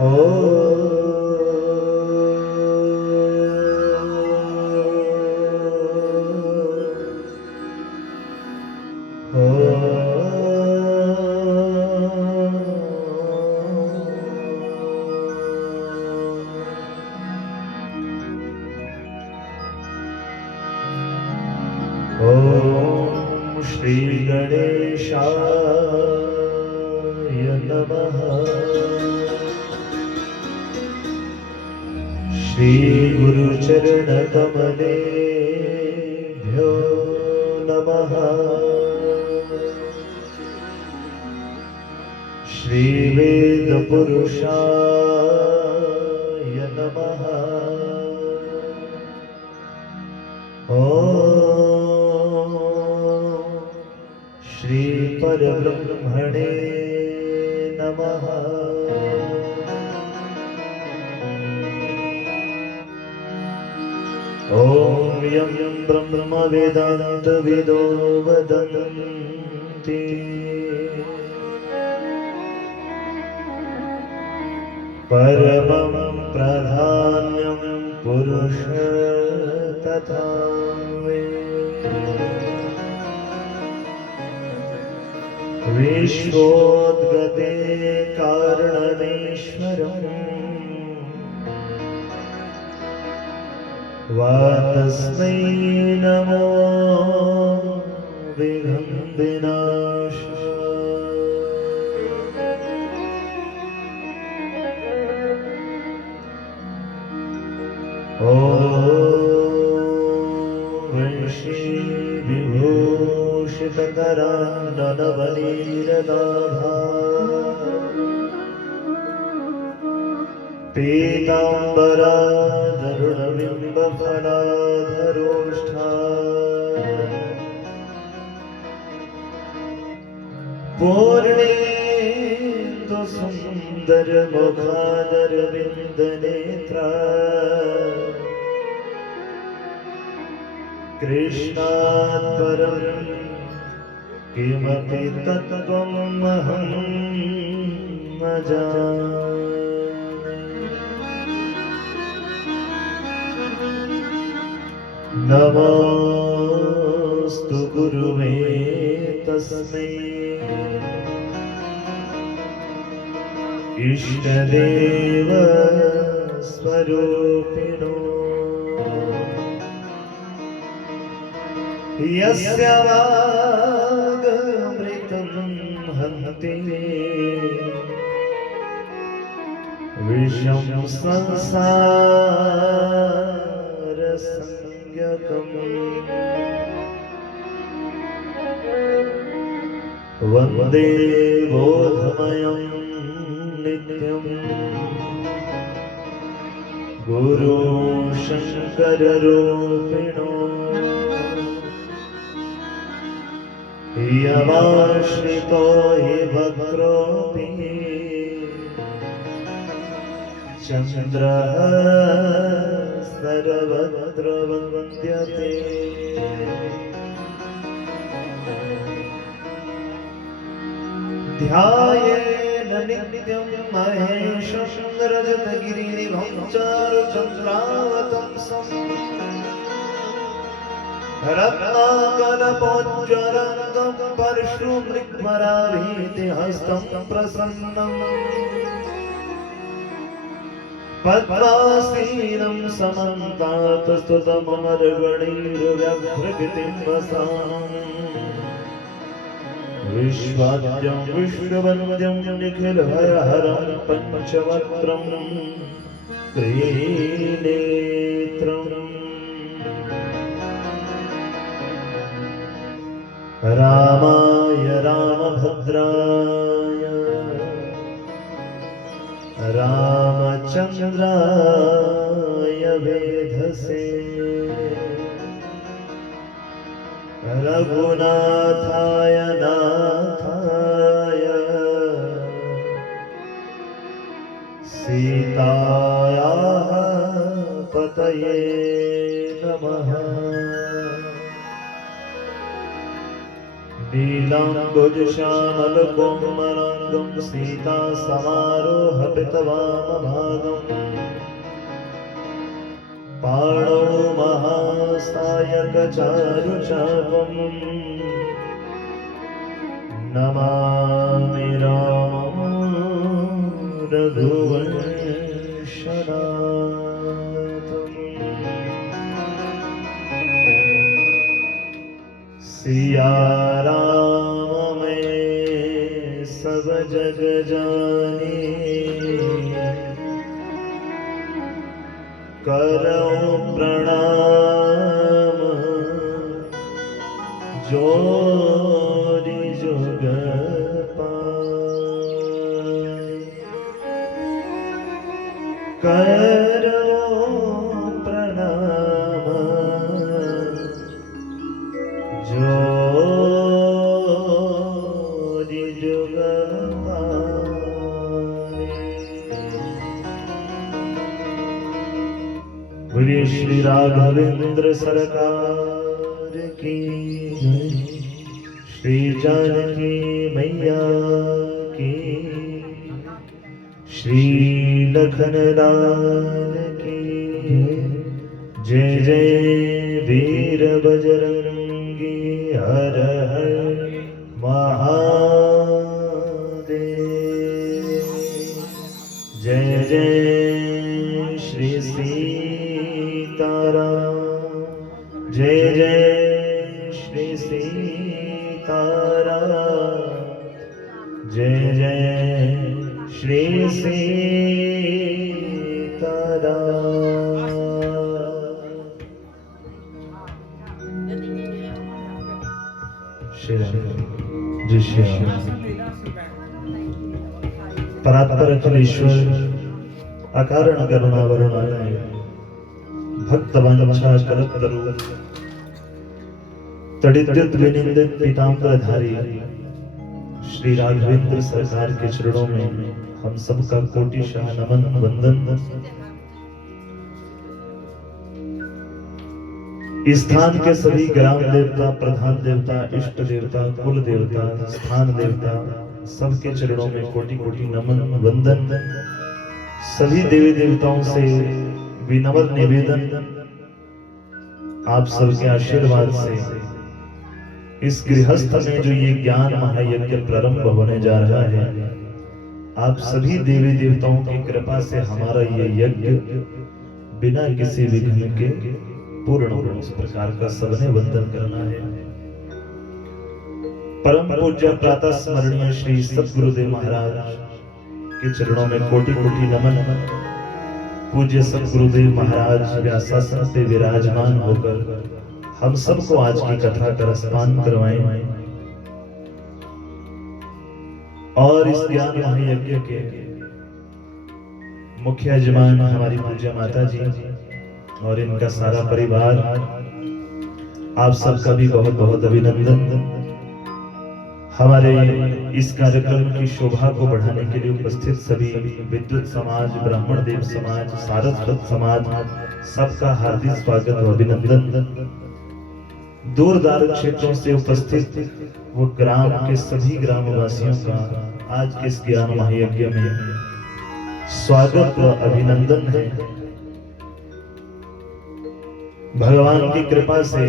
ॐ श्री गणेशाय नमः। श्री गुरुचरणकमलेभ्यो नमः। श्री वेदपुरुषाय नमः। श्री परब्रह्मणे नमः। ॐ यं ब्रह्म वेदान्तविदो वदन्ति परमं प्रधान्यं पुरुष तथा विश्वोद्गते कारणमीश्वरम् वा तस्मै नमो विघ्नविनाशाय। ॐ वंशी विभूषितकराननवनीरदाभा पीताम्बराधरुणबिम्बफलाधरोष्ठा पूर्णेन्दुसुन्दरमुखादरविन्दनेत्रा कृष्णात् परं किमपि तत्त्वमहं न जाने। नमोऽस्तु गुरुवे तस्मै इष्टदेव स्वरूपिणो यस्य वागमृतं हन्ति विषं संसारसंज्ञकम् वन्दे बोधमयं नित्यं गुरु शङ्कररूपिणो यमाश्रितो हि भद्रोऽपि चन्द्रः सर्वत्र वन्द्यते। ध्यायेन नित्यं महेशं रजतगिरिनिभं चारुचन्द्रावतंसम् रत्नाकरपोज्ज्वलंगं परशुमृग्मराभीतिहस्तं प्रसन्नं पद्मासीनं समन्तातस्तुतममरगणैर्व्यघ्रकृतिं वसाम् विश्वाद्यं विश्ववन्द्यं निखिलभयहरं पञ्चवक्त्रं त्रिनेत्रम् रामाय रामभद्राय रामचन्द्राय वेधसे रघुनाथाय नाथाय सीतायाः पतये नमः। नीलाम्बुजश्यामलकोमलाङ्गं सीता समारोहपितवामभागम् पाणौ महासायकचारुचापम् नमामि रामं रघुवंशनाथम्। सिया राम में सब जग जानी, करो प्रणाम जोरी जुग पाए। करो प्रणाम जोरी जुग पाए। बोलिए श्री राघवेंद्र सरकार की, श्री जानकी मैया की, श्री लखन लाल की जय जय। वीर बजरंगी हर हर महादेव। जय जय श्री सीताराम, जय जय श्री सीताराम, जय जय श्री सीताराम। श्री राम जय श्री राम। परात्पर अखिलेश्वर अकारण करुणावरुणालय भक्तवांछा कल्पतरु तड़िद्युत विनिंदित पीतांबरधारी श्री राघवेंद्र सरकार के चरणों में हम सबका कोटिशः नमन वंदन। इस स्थान के सभी ग्राम देवता, प्रधान देवता, इष्ट देवता, कुल देवता, स्थान देवता सबके चरणों में कोटि कोटि नमन वंदन। सभी देवी देवताओं से विनम्र निवेदन, आप सबके आशीर्वाद से इस गृहस्थ में जो ये ज्ञान महायज्ञ प्रारंभ होने जा रहा है, आप सभी देवी देवताओं की कृपा से हमारा ये यज्ञ बिना किसी विघ्न के पूर्ण हो। इस प्रकार का सबने वंदन करना है। परम पूज्य प्रातः स्मरणीय श्री सद्गुरुदेव महाराज के चरणों में कोटि कोटि नमन। पूज्य सद्गुरुदेव महाराज व्यासासन पे विराजमान होकर हम सबको आज की कथा का रसपान करवाएं और इस ज्ञान महायज्ञ के मुख्य यजमान हमारी पूज्य माता जी और इनका सारा परिवार, आप सबका भी बहुत बहुत अभिनंदन। हमारे इस कार्यक्रम की शोभा को बढ़ाने के लिए उपस्थित सभी विद्युत समाज, ब्राह्मण देव समाज, सारस्वत समाज, सबका हार्दिक स्वागत और अभिनंदन। दूर दराज क्षेत्रों से उपस्थित वो ग्राम के सभी ग्रामवासियों का आज के इस ज्ञान महायज्ञ में स्वागत व अभिनंदन है। भगवान की कृपा से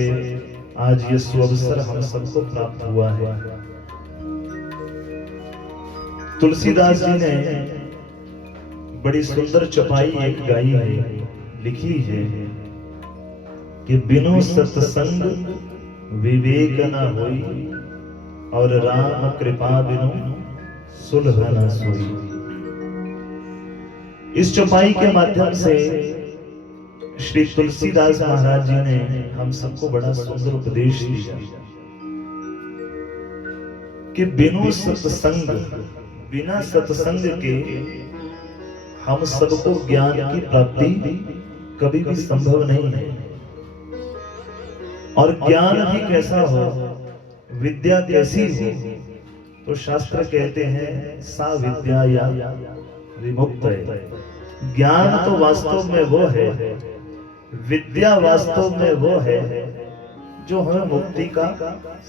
आज ये सुअवसर हम सबको प्राप्त हुआ है। तुलसीदास जी ने बड़ी सुंदर चौपाई एक गाई है, लिखी है कि बिनु सत्संग विवेक न होई और राम कृपा बिनु सुलभ न सोई। इस चौपाई के माध्यम से श्री तुलसीदास महाराज जी ने हम सबको बड़ा सुंदर उपदेश दिया कि बिनु सत्संग, बिना सत्संग के हम सबको ज्ञान की प्राप्ति कभी भी संभव नहीं है। और ज्ञान भी कैसा हो, विद्या कैसी हो, तो शास्त्र कहते हैं सा विद्या या विमुक्त है। ज्ञान तो वास्तव में वो है, विद्या वास्तव में वो है जो हमें मुक्ति का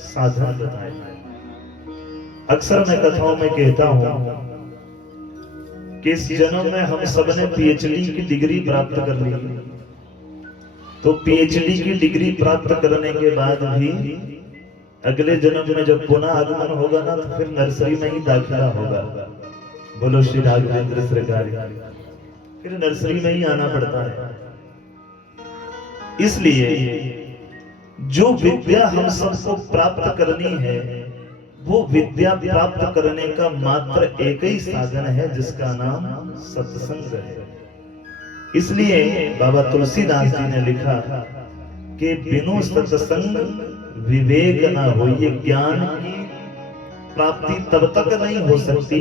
साधन बताए। अक्सर मैं कथाओं में कहता हूं कि इस जन्म में हम सबने पीएचडी की डिग्री प्राप्त कर ली, तो पीएचडी की डिग्री प्राप्त करने के बाद भी अगले जन्म में जब पुनः आगमन होगा ना, तो फिर नर्सरी में ही दाखिला होगा। बोलो श्री राघवेंद्र सरकार, फिर नर्सरी में ही आना पड़ता है। इसलिए जो विद्या हम सबको प्राप्त करनी है, वो विद्या प्राप्त करने का मात्र एक ही साधन है, जिसका नाम सत्संग है। इसलिए बाबा तुलसीदास जी ने लिखा कि बिनु सत्संग विवेक ना हो। ये ज्ञान की प्राप्ति तब तक नहीं हो सकती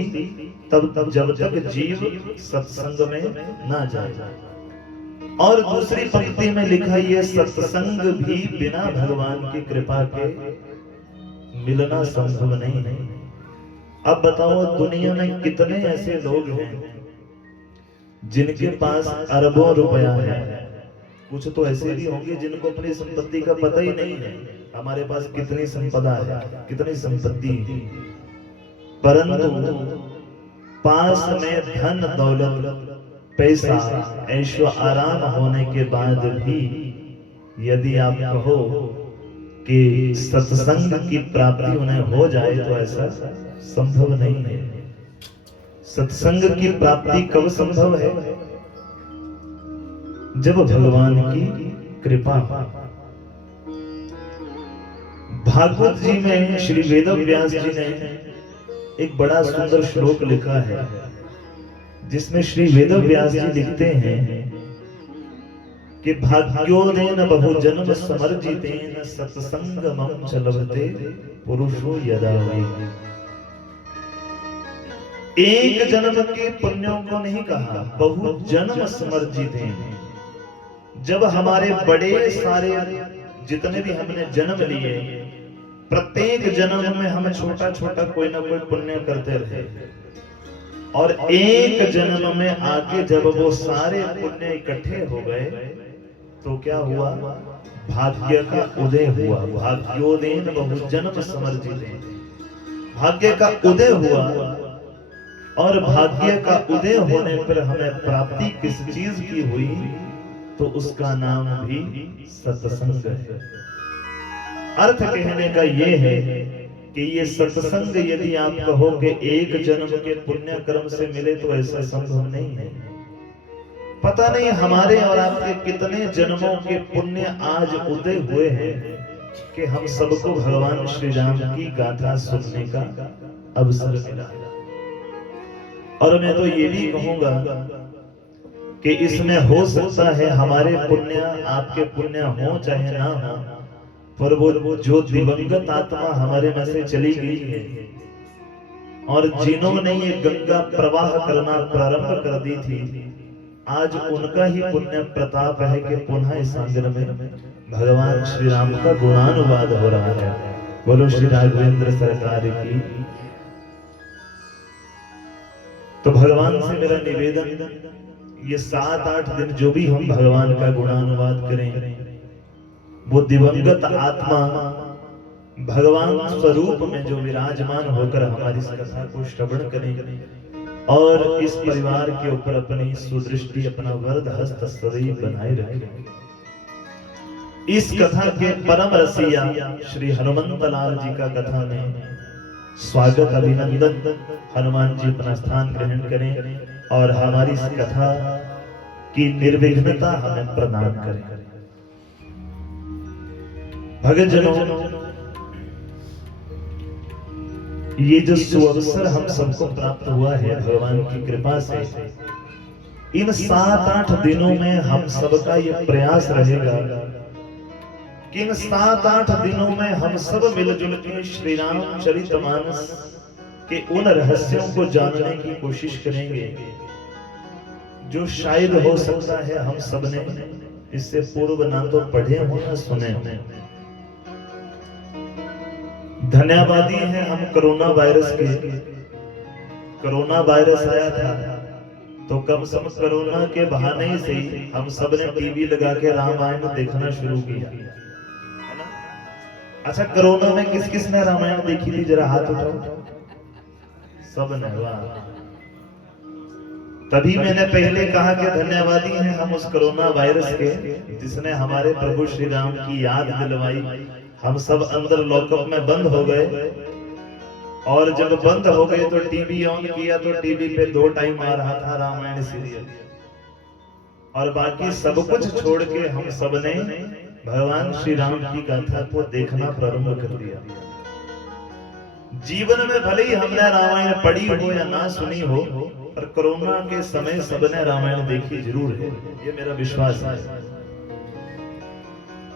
तब जब तक जीव सत्संग में ना जाए। और दूसरी पंक्ति में लिखा, ये सत्संग भी बिना भगवान की कृपा के मिलना संभव नहीं है। अब बताओ, दुनिया में कितने ऐसे लोग हैं जिनके पास अरबों रुपया है। कुछ तो ऐसे भी होंगे जिनको अपनी संपत्ति का पता ही नहीं है, हमारे पास कितनी संपदा है, कितनी संपत्ति है, परंतु पास में धन दौलत पैसा ऐश्वर्य आराम होने के बाद भी यदि आप कहो कि सत्संग की प्राप्ति उन्हें हो जाए, तो ऐसा संभव नहीं है। सत्संग की प्राप्ति कब संभव है? जब भगवान की कृपा। भागवत जी में श्री वेदव्यास जी ने एक बड़ा सुंदर श्लोक लिखा है, जिसमें श्री वेदव्यास जी लिखते हैं कि भाग्योदेन बहुजन्म समर्जितेन सत्संगमं च लभते पुरुषो यदा वै। एक जन्म के पुण्यों को नहीं कहा, बहुजन्म समर्जितेन। जब हमारे बड़े सारे जितने भी हमने जन्म लिए, प्रत्येक जन्म में हम छोटा छोटा कोई ना कोई पुण्य करते रहे, और एक जन्म में आके जब वो सारे पुण्य इकट्ठे हो गए, तो क्या हुआ? भाग्य का उदय हुआ। भाग्योदेन बहुजन्म समर्जितेन, भाग्य का उदय हुआ। और भाग्य का उदय होने पर हमें प्राप्ति किस चीज की हुई? तो उसका नाम भी सत्संग है। अर्थ कहने का ये है कि ये सत्संग यदि आप कहो कि एक जन्म के पुण्य कर्म से मिले, तो ऐसा संभव नहीं है। पता नहीं हमारे और आपके कितने जन्मों के पुण्य आज उदय हुए हैं कि हम सबको भगवान श्री राम की गाथा सुनने का अवसर मिला। और मैं तो ये भी कहूंगा कि इसमें हो सकता है हमारे पुण्य आपके पुण्य हो चाहे ना हो, पर वो जो दिवंगत आत्मा हमारे में से चली गई है, और जिन्होंने ये गंगा प्रवाह करना प्रारंभ कर दी थी, आज उनका ही पुण्य प्रताप है कि पुनः इस आंगन में भगवान श्री राम का गुणानुवाद हो रहा है। बोलो श्री राघवेंद्र सरकार की। तो भगवान से मेरा निवेदन, ये 7-8 दिन जो भी हम भगवान का गुणानुवाद करें, वो दिवंगत आत्मा भगवान स्वरूप में जो विराजमान होकर हमारी इस कथा को श्रवण करें, और इस परिवार के ऊपर अपनी सुदृष्टि, अपना वरद हस्त सदैव बनाए रखें। इस कथा के परम रसिया श्री हनुमंत लाल जी का कथा में स्वागत, अभिनंदन। हनुमान जी अपना स्थान ग्रहण करें और हमारी इस कथा की निर्विघ्नता हमें प्रदान करें। भक्तजनों, ये जो सुअवसर हम सबको प्राप्त हुआ है भगवान की कृपा से, इन 7-8 दिनों में हम सबका ये प्रयास रहेगा कि इन 7-8 दिनों में हम सब मिलजुल के श्री राम चरितमानस के उन रहस्यों को जानने की कोशिश करेंगे जो शायद हो सकता है हम सब ने इससे पूर्व ना तो पढ़े हो ना सुने हो। धन्यवादी हैं हम कोरोना वायरस के। कोरोना वायरस आया था तो कम से कम कोरोना के बहाने से हम सब ने टीवी लगा के रामायण देखना शुरू किया, है ना? अच्छा, कोरोना में किस किस ने रामायण देखी थी? जरा हाथ उठाओ। सब नहवा। तभी मैंने पहले कहा कि धन्यवादी हैं हम उस कोरोना वायरस के, जिसने हमारे प्रभु श्री राम की याद दिलवाई। हम सब अंदर लॉकअप में बंद हो गए, और जब बंद हो गए तो टीवी ऑन किया तो टीवी पे 2 टाइम आ रहा था रामायण सीरियल, और बाकी सब कुछ छोड़ के हम सब ने भगवान श्री राम की गाथा को देखना प्रारंभ कर दिया। जीवन में भले ही हमने रामायण पढ़ी हो या ना सुनी हो, पर कोरोना के समय सबने रामायण देखी जरूर है, ये मेरा विश्वास है।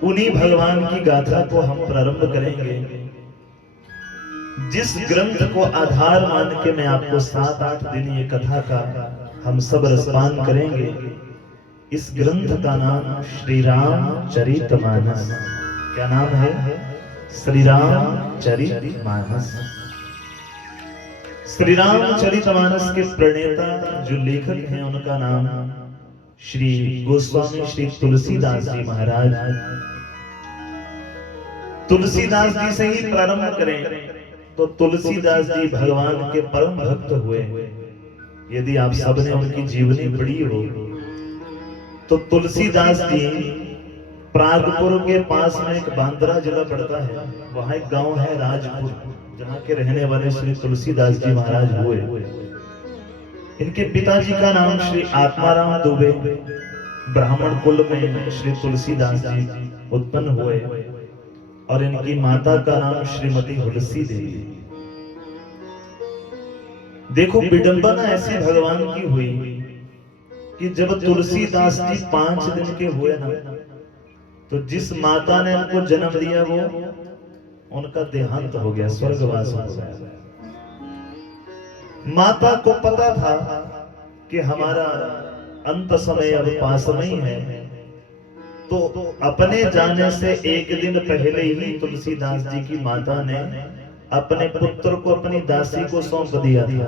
उन्हीं भगवान की गाथा को हम प्रारंभ करेंगे, जिस ग्रंथ को आधार मान के मैं आपको 7-8 दिन ये कथा का हम सब रसपान करेंगे। इस ग्रंथ का नाम श्री रामचरितमानस। क्या नाम है? श्री रामचरितमानस। श्री रामचरितमानस के प्रणेता जो लेखक हैं उनका नाम श्री गोस्वामी श्री तुलसीदास जी महाराज। तुलसीदास जी से ही प्रारंभ करें तो तुलसीदास जी भगवान के परम भक्त हुए। यदि आप सबने उनकी जीवनी पढ़ी हो तो तुलसीदास जी प्रागपुर के पास में एक बांद्रा जिला पड़ता है, वहां एक गांव है राजपुर, जहां के रहने वाले श्री तुलसीदास जी महाराज हुए। इनके पिताजी का नाम श्री आत्माराम दुबे, ब्राह्मण कुल में श्री तुलसीदास जी उत्पन्न हुए, और इनकी माता का नाम श्रीमती तुलसी देवी। देखो विडंबना ऐसी भगवान की हुई कि जब तुलसीदास जी 5 दिन के हुए ना, तो जिस माता ने उनको जन्म दिया वो उनका देहांत हो गया, स्वर्गवास हो गया। माता को पता था कि हमारा अंत समय अब पास में ही है, तो अपने जाने से 1 दिन पहले ही तुलसीदास जी की माता ने अपने पुत्र को अपनी दासी को सौंप दिया था।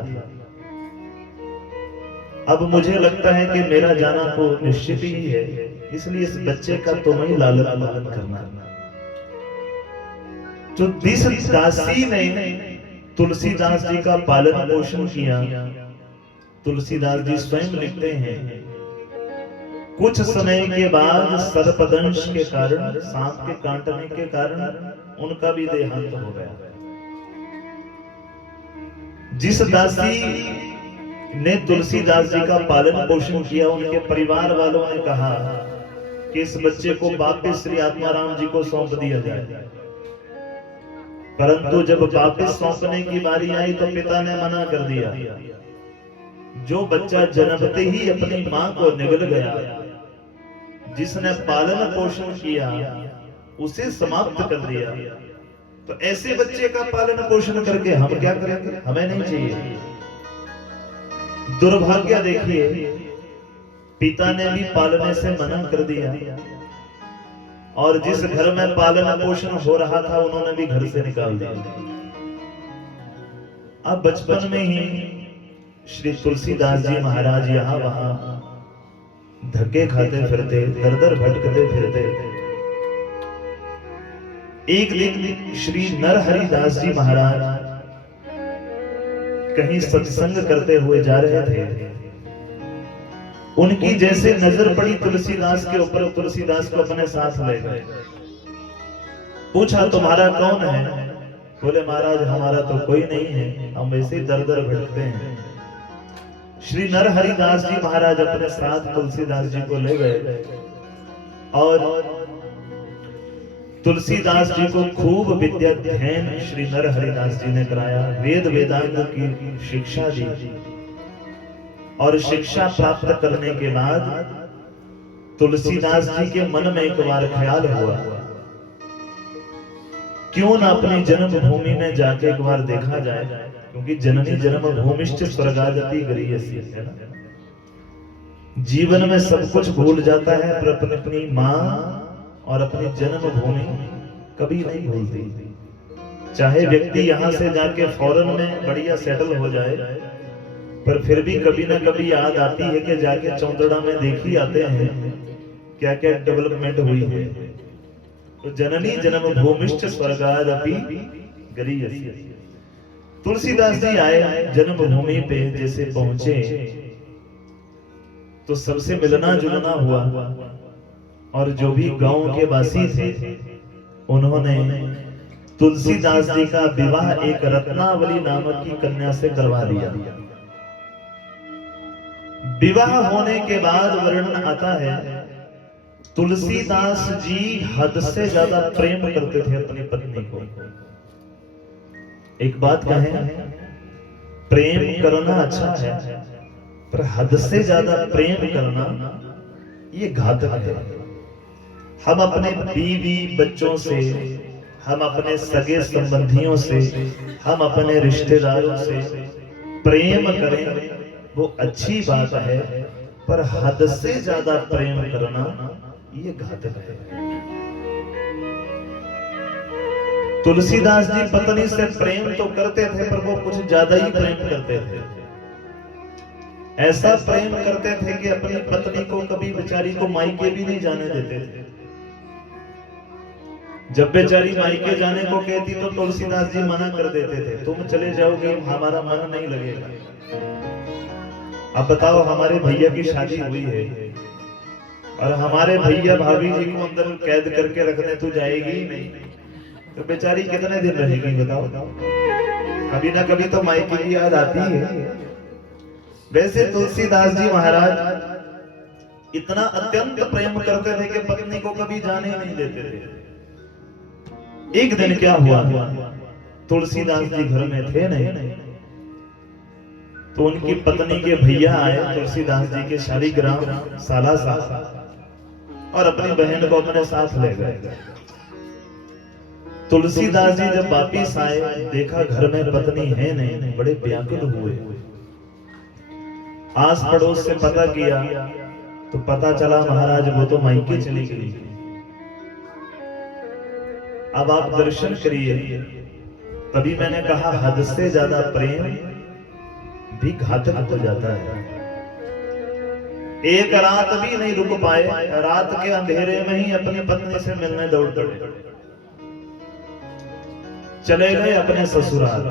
अब मुझे लगता है कि मेरा जाना तो निश्चित ही है, इसलिए इस बच्चे का तुम्हें ही लालन पालन करना। जो जिस दासी ने तुलसीदास जी का पालन पोषण किया, तुलसीदास जी स्वयं लिखते हैं कुछ समय के बाद सर्पदंश के कारण, सांप के काटने के कारण उनका भी देहांत हो गया। जिस दासी ने तुलसीदास जी का पालन पोषण किया, उनके परिवार वालों ने कहा कि इस बच्चे को वापिस श्री आत्माराम जी को सौंप दिया जाए। परंतु जब वापिस सौंपने की बारी आई तो पिता ने मना कर दिया। जो बच्चा जन्मते ही अपनी मां को निगल गया, जिसने पालन पोषण किया उसे समाप्त कर दिया, तो ऐसे बच्चे का पालन पोषण करके हम क्या करेंगे? हमें नहीं चाहिए। दुर्भाग्य देखिए, पिता ने भी पालने से मना कर दिया, और जिस घर में पालन पोषण हो रहा था उन्होंने भी घर से निकाल दिया। अब बचपन में ही श्री तुलसीदास जी महाराज यहाँ वहां धक्के खाते फिरते, दर दर भटकते फिरते। एक दिन श्री नरहरिदास जी महाराज कहीं सत्संग करते हुए जा रहे थे। उनकी जैसे नजर पड़ी तुलसीदास के ऊपर, तुलसीदास को अपने साथ ले गए। पूछा तुम्हारा कौन है? बोले महाराज हमारा तो कोई नहीं है, हम वैसे ही दर दर भटकते हैं। श्री नरहरिदास जी महाराज अपने साथ तुलसीदास जी को ले गए, और तुलसीदास जी को खूब विद्या अध्ययन श्री नरहरिदास जी ने कराया, वेद वेदांत की शिक्षा दी। और शिक्षा प्राप्त करने के बाद तुलसीदास जी के मन में एक बार ख्याल हुआ, क्यों ना अपनी जन्मभूमि में जाके एक बार देखा जाए, क्योंकि जननी जन्म भूमिश्च स्वर्गादपि गरीयसी है ना। जीवन में सब कुछ भूल जाता है, पर अपनी माँ और अपनी जन्मभूमि कभी नहीं भूलती। चाहे व्यक्ति यहाँ से जाके फॉरेन में बढ़िया सेटल हो जाए, पर फिर भी कभी ना कभी याद आती है कि जाके चौंतड़ा में देख ही आते हैं क्या क्या डेवलपमेंट हुई है। तो जननी जन्मभूमिश्च स्वर्गादपि गरीयसी। तुलसीदास जी आए जन्मभूमि पे, जैसे पहुंचे तो सबसे मिलना जुलना हुआ, और जो भी गांव के वासी थे उन्होंने तुलसीदास जी का विवाह एक रत्नावली नामक की कन्या से करवा दिया। विवाह होने के बाद वर्णन आता है, तुलसीदास जी हद से ज्यादा प्रेम करते थे अपनी पत्नी को। एक बात कहें, प्रेम करना अच्छा है, पर हद से ज्यादा प्रेम करना ये घातक है। हम अपने बीवी बच्चों से, हम अपने सगे संबंधियों से, हम अपने रिश्तेदारों से प्रेम करें, वो अच्छी बात है, पर हद से ज्यादा प्रेम करना ये घातक है। तुलसीदास जी पत्नी से प्रेम तो करते थे, पर वो कुछ ज्यादा ही प्रेम करते थे। ऐसा प्रेम करते थे कि अपनी पत्नी को कभी बेचारी को मायके भी नहीं जाने देते थे। जब बेचारी मायके जाने को कहती तो तुलसीदास जी मना कर देते थे, तुम चले जाओगे हमारा मन नहीं लगेगा। अब बताओ, हमारे भैया की शादी हुई है और हमारे भैया भाभी जी को अंदर कैद करके रखने तो जाएगी ही नहीं, तो बेचारी कितने दिन रहेगी बताओ? कभी ना कभी तो मायके की याद आती है। वैसे तुलसीदास जी महाराज इतना अत्यंत प्रेम करते थे कि पत्नी को कभी जाने नहीं देते थे। एक दिन क्या हुआ, तुलसीदास जी घर में थे नहीं, तो उनकी पत्नी के भैया आए तुलसीदास जी के शालिग्राम सालासर, और अपनी बहन को अपने साथ ले गए। तुलसीदास जी जब वापिस आए, देखा घर में पत्नी है नहीं, बड़े व्याकुल हुए। आस पड़ोस से पता किया तो पता चला महाराज वो तो मायके चली गई। अब आप दर्शन करिए, तभी मैंने कहा हद से ज्यादा प्रेम भी घातक हो जाता है। एक रात भी नहीं रुक पाए, रात के अंधेरे में ही अपनी पत्नी से मिलने दौड़ पड़े। चले गए अपने ससुराल,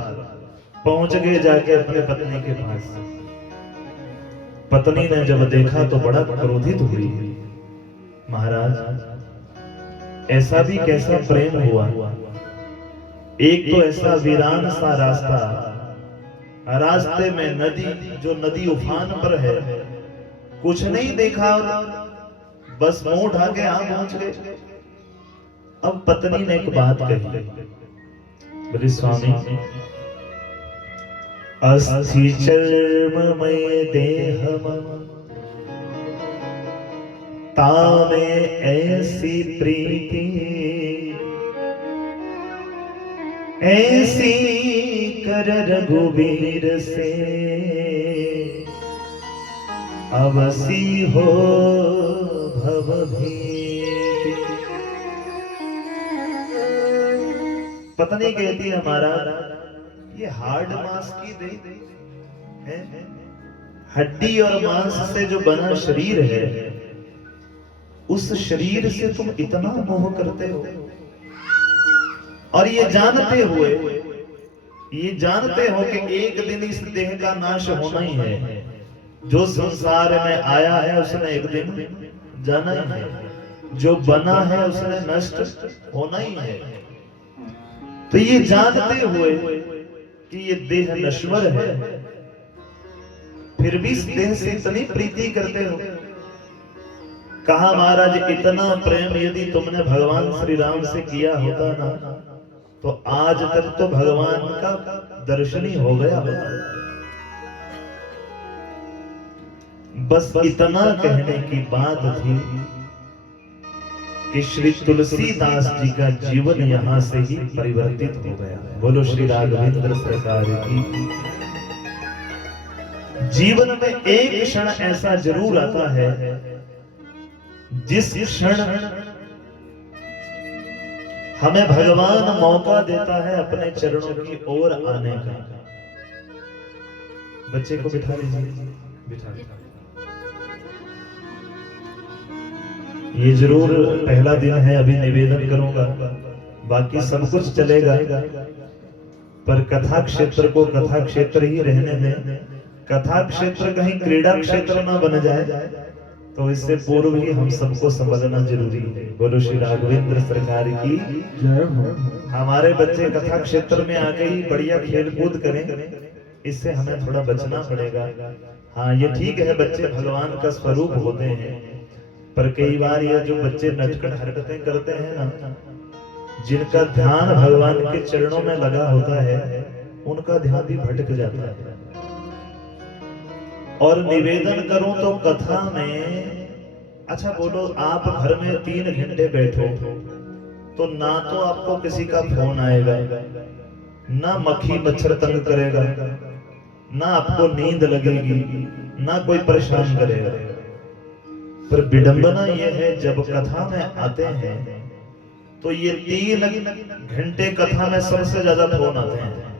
पहुंच गए जाके अपने पत्नी के पास। पत्नी ने जब देखा तो बड़ा क्रोधित हुई। महाराज ऐसा भी कैसा प्रेम हुआ? एक तो ऐसा वीरान सा रास्ता, रास्ते में नदी, जो नदी उफान पर है, कुछ नहीं देखा, बस मुंह उठा के यहां पहुंच गए। अब पत्नी ने एक बात कही, बोले स्वामी, अस्थि चर्ममय देहम तामे ऐसी प्रीति, ऐसी कर रघुवीर से, अवसी हो भवभीति। पत्नी कहती है महाराज, ये हार्ड मांस की देह है, हड्डी और मांस से जो बना शरीर है, उस शरीर से तुम इतना मोह करते हो, और ये जानते हो कि एक दिन इस देह का नाश होना ही है। जो संसार में आया है उसने एक दिन जाना ही है, जो बना है उसने नष्ट होना ही है। तो ये जानते हुए कि ये देह नश्वर है, फिर भी इस देह से इतनी प्रीति करते हो। कहा महाराज, इतना प्रेम यदि तुमने भगवान श्री राम से किया होता ना, तो आज तक तो भगवान का दर्शन ही हो गया होता। बस इतना कहने की बात थी कि श्री तुलसीदास जी का जीवन यहां से ही परिवर्तित हो गया। बोलो श्री राघवेंद्र सरकार की। जीवन में एक क्षण ऐसा जरूर आता है जिस क्षण हमें भगवान मौका देता है अपने चरणों की ओर आने का। बच्चे को बिठा लीजिए, बिठा। ये जरूर पहला दिन है, अभी निवेदन करूंगा, बाकी सब कुछ चलेगा। पर कथा क्षेत्र को कथा क्षेत्र ही रहने दें। कथा क्षेत्र कहीं क्रीड़ा क्षेत्र ना बन जाए, तो इससे पूर्व ही हम सबको समझना जरूरी है। बोलो श्री राघवेंद्र सरकार की जय हो। हमारे बच्चे कथा क्षेत्र में आके ही बढ़िया खेल कूद करें, इससे हमें थोड़ा बचना पड़ेगा। हाँ, ये ठीक है, बच्चे भगवान का स्वरूप होते हैं, पर कई बार ये जो बच्चे नटखट हरकतें करते हैं ना, जिनका ध्यान भगवान के चरणों में लगा होता है, उनका ध्यान भी भटक जाता है। और निवेदन करूं तो कथा में, अच्छा बोलो, आप घर में 3 घंटे बैठो तो ना तो आपको किसी का फोन आएगा, ना मक्खी मच्छर तंग करेगा, ना आपको नींद लगेगी, ना कोई परेशान करेगा। पर विडंबना यह है, जब कथा में आते हैं तो ये 3 घंटे कथा में सबसे ज्यादा फोन आते हैं,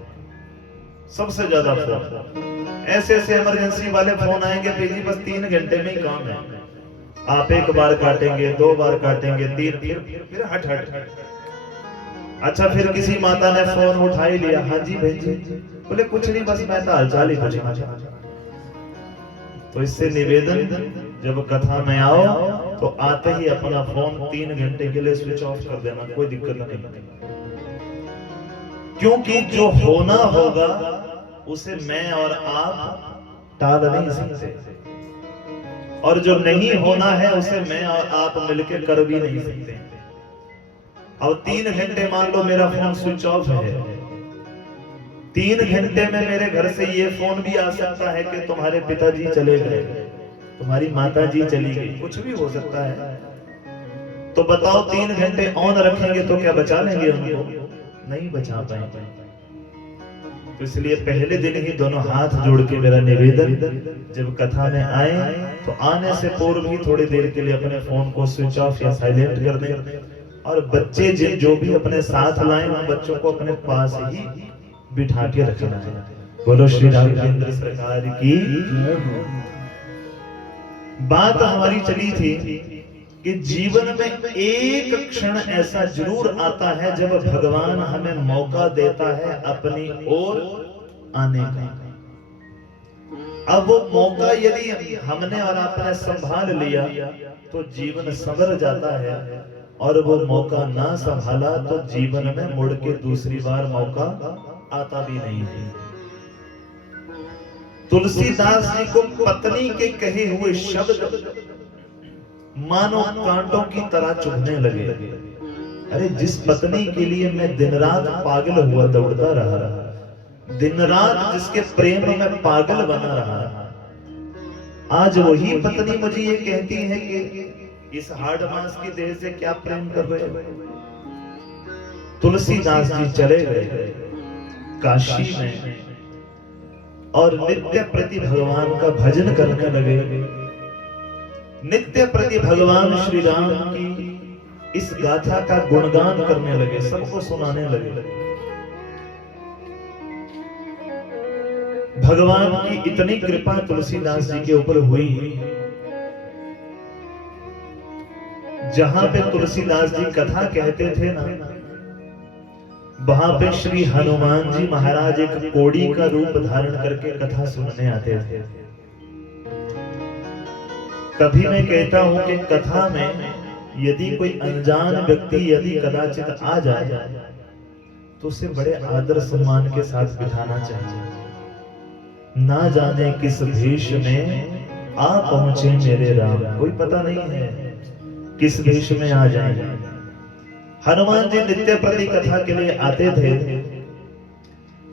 सबसे ज्यादा फोन। ऐसे ऐसे इमरजेंसी वाले फोन आएंगे, जी बस 3 घंटे में ही काम है। आप 1 बार काटेंगे, 2 बार काटेंगे, 3, फिर हट हट। अच्छा, फिर किसी माता ने फोन उठा ही लिया, हाँ जी बहन जी, बोले कुछ नहीं, बस मैं तो हालचाल ही पूछना चाहता। तो इससे निवेदन, जब कथा में आओ तो आते ही अपना फोन 3 घंटे के लिए स्विच ऑफ कर देना, कोई दिक्कत नहीं। क्योंकि जो होना होगा उसे मैं और आप टाल नहीं सकते, और जो नहीं होना है उसे मैं और आप मिलकर कर भी नहीं सकते। अब 3 घंटे मान लो मेरा फोन स्विच ऑफ है, 3 घंटे में मेरे घर से ये फोन भी आ सकता है कि तुम्हारे पिताजी चले गए, तुम्हारी माताजी चली गई, कुछ भी हो सकता है। तो बताओ 3 घंटे ऑन रखेंगे तो क्या बचा लेंगे उनको? नहीं बचा पाएंगे। तो इसलिए पहले दिन ही दोनों हाथ जोड़ के मेरा निवेदन, जब कथा में आए तो आने से पूर्व ही थोड़ी देर के लिए अपने फोन को स्विच ऑफ या साइलेंट कर दें। और बच्चे जो भी अपने साथ लाएं, उन बच्चों को अपने पास ही बिठा के रखना है। बोलो श्री राघवेंद्र सरकार की। बात हमारी चली थी कि जीवन में एक क्षण ऐसा जरूर आता है जब भगवान हमें मौका देता है अपनी ओर आने का। अब वो मौका यदि हमने और आपने संभाल लिया तो जीवन संवर जाता है, और वो मौका ना संभाला तो जीवन में मुड़ के दूसरी बार मौका आता भी नहीं है। तुलसीदास जी को पत्नी के कहे हुए शब्द मानो कांटों की तरह चुभने लगे। अरे, जिस पत्नी के लिए मैं दिन रात पागल हुआ दौड़ता रहा, दिन रात जिसके प्रेम में पागल बना रहा, आज वही पत्नी मुझे ये कहती है कि इस हाड़ मांस की देह से क्या प्रेम कर रहे हो। तुलसीदास जी चले गए काशी में और नित्य प्रति भगवान का भजन करने लगे। नित्य प्रति भगवान श्री राम की इस गाथा का गुणगान करने लगे, सबको सुनाने लगे। भगवान की इतनी कृपा तुलसीदास जी के ऊपर हुई, जहां पे तुलसीदास जी कथा कहते थे ना, वहां पे श्री हनुमान जी महाराज एक कोड़ी का रूप धारण करके कथा सुनने आते थे। तभी मैं कहता हूं कि कथा में यदि कोई अनजान व्यक्ति यदि कदाचित आ जाए तो उसे बड़े आदर सम्मान के साथ बिठाना चाहिए। ना जाने किस भेष में आ पहुंचे मेरे राम, कोई पता नहीं है किस भेष में आ जाएंगे। हनुमान जी नित्य प्रति कथा के लिए आते थे।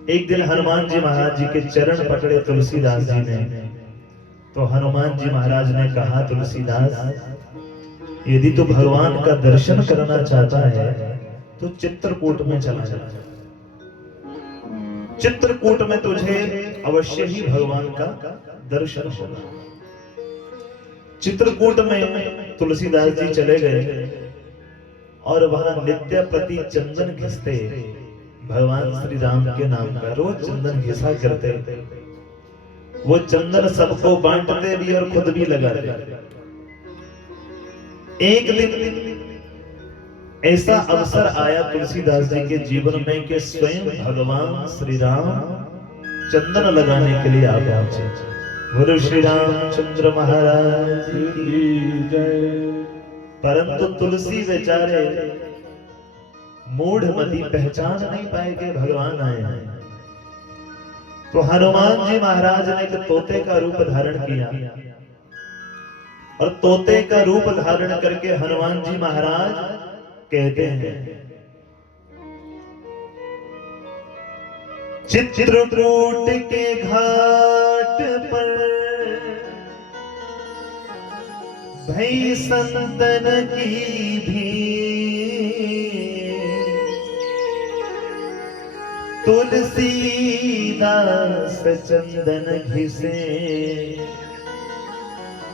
एक दिन हनुमान जी महाराज जी के चरण पकड़े तुलसीदास जी ने, तो हनुमान जी महाराज ने कहा, तुलसीदास यदि तू भगवान का दर्शन करना चाहता है तो चित्रकूट में चला जा। चित्रकूट में तुझे अवश्य ही भगवान का दर्शन होगा। चित्रकूट में तुलसीदास जी चले गए और वहां नित्य प्रति चंदन घिसते, भगवान श्री राम के नाम का रोज चंदन घिसा करते। वो चंदन सबको बांटते भी और खुद भी लगाते। एक दिन ऐसा अवसर आया तुलसीदास जी के जीवन में कि स्वयं भगवान श्री राम चंदन लगाने के लिए आ पहुंचे। बोलो श्री रामचंद्र महाराज की जय। परंतु तुलसी बेचारे मूढ़मती पहचान नहीं पाए कि भगवान आए हैं। तो हनुमान जी महाराज ने एक तोते का रूप धारण किया और तोते का रूप धारण करके हनुमान जी महाराज कहते हैं, चित्रकूट के घाट पर भई संतन की भीड़, तुलसीदास चंदन घिसे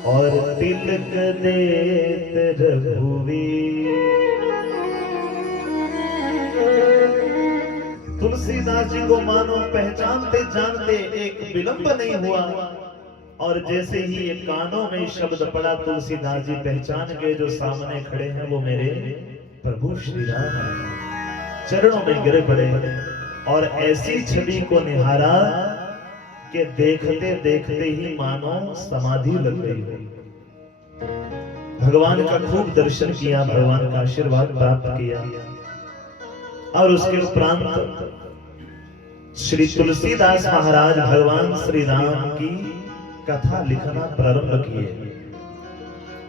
और तिलक देत रघुवीर। तुलसीदास जी को मानो पहचानते जानते एक विलंब नहीं हुआ और जैसे ही ये कानों में शब्द पड़ा तुलसीदास जी पहचान गए जो सामने खड़े हैं वो मेरे प्रभु श्री राम हैं। चरणों में गिर पड़े और ऐसी छवि को निहारा कि देखते देखते ही मानो समाधि लग गई। भगवान का खूब दर्शन किया, भगवान का आशीर्वाद प्राप्त किया और उसके उपरांत श्री तुलसीदास महाराज भगवान श्री राम की कथा लिखना प्रारंभ किए।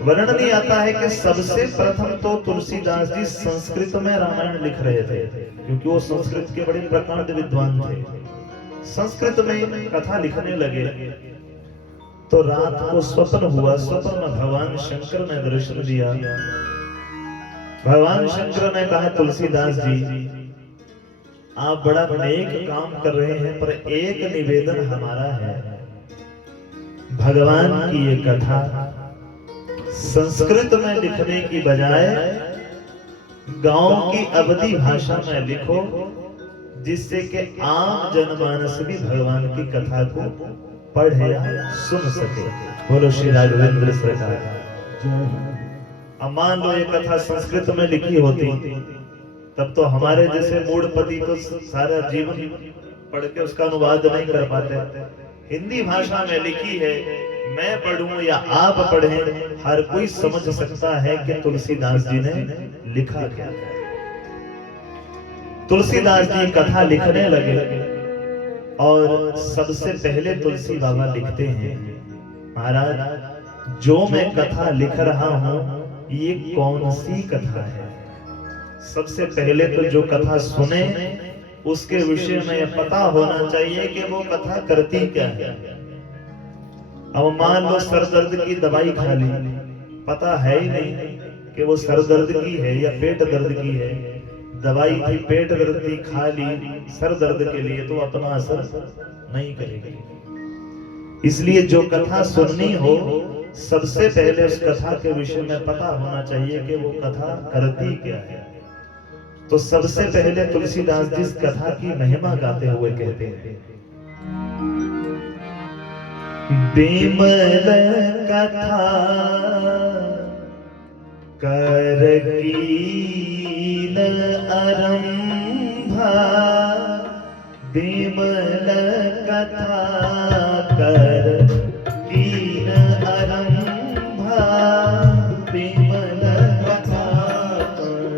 वर्णन आता है कि सबसे प्रथम तो तुलसीदास जी संस्कृत में रामायण लिख रहे थे, क्योंकि वो संस्कृत के बड़े प्रकांड विद्वान थे। संस्कृत में कथा लिखने लगे तो रात को स्वप्न हुआ। स्वप्न में भगवान शंकर ने दर्शन दिया। भगवान शंकर ने कहा, तुलसीदास जी आप बड़ा नेक काम कर रहे हैं, पर एक निवेदन हमारा है। भगवान की ये कथा संस्कृत में लिखने की बजाय गांव की अवधी भाषा में लिखो, जिससे कि आम जनमानस भी भगवान की कथा को पढ़े या सुन सके। बोलो श्री राघवेंद्र सरकार। अब मान लो ये कथा संस्कृत में लिखी होती तब तो हमारे जैसे मूढ़पति तो सारा जीवन पढ़ के उसका अनुवाद नहीं कर पाते। हिंदी भाषा में लिखी है, मैं पढ़ूं या आप पढ़ें, हर कोई समझ सकता है कि तुलसीदास जी ने लिखा क्या है। तुलसीदास जी कथा लिखने लगे और सबसे पहले तुलसी बाबा लिखते हैं, महाराज जो मैं कथा लिख रहा हूं ये कौन सी कथा है। सबसे पहले तो जो कथा सुने उसके विषय में यह पता होना चाहिए कि वो कथा करती क्या है। अब मान लो सर दर्द की दवाई खा ली, पता है ही नहीं कि वो सर दर्द की है या पेट दर्द की है। दवाई थी पेट दर्द की, खा ली सर दर्द के लिए, तो अपना असर नहीं करेगी। इसलिए जो कथा सुननी हो सबसे पहले उस कथा के विषय में पता होना चाहिए कि वो कथा करती क्या है। तो सबसे पहले तुलसीदास जी इस कथा की महिमा गाते हुए कहते हैं, बिमल कथा कर कीन आरंभा, बिमल कथा कर कीन आरंभा, बिमल कथा कर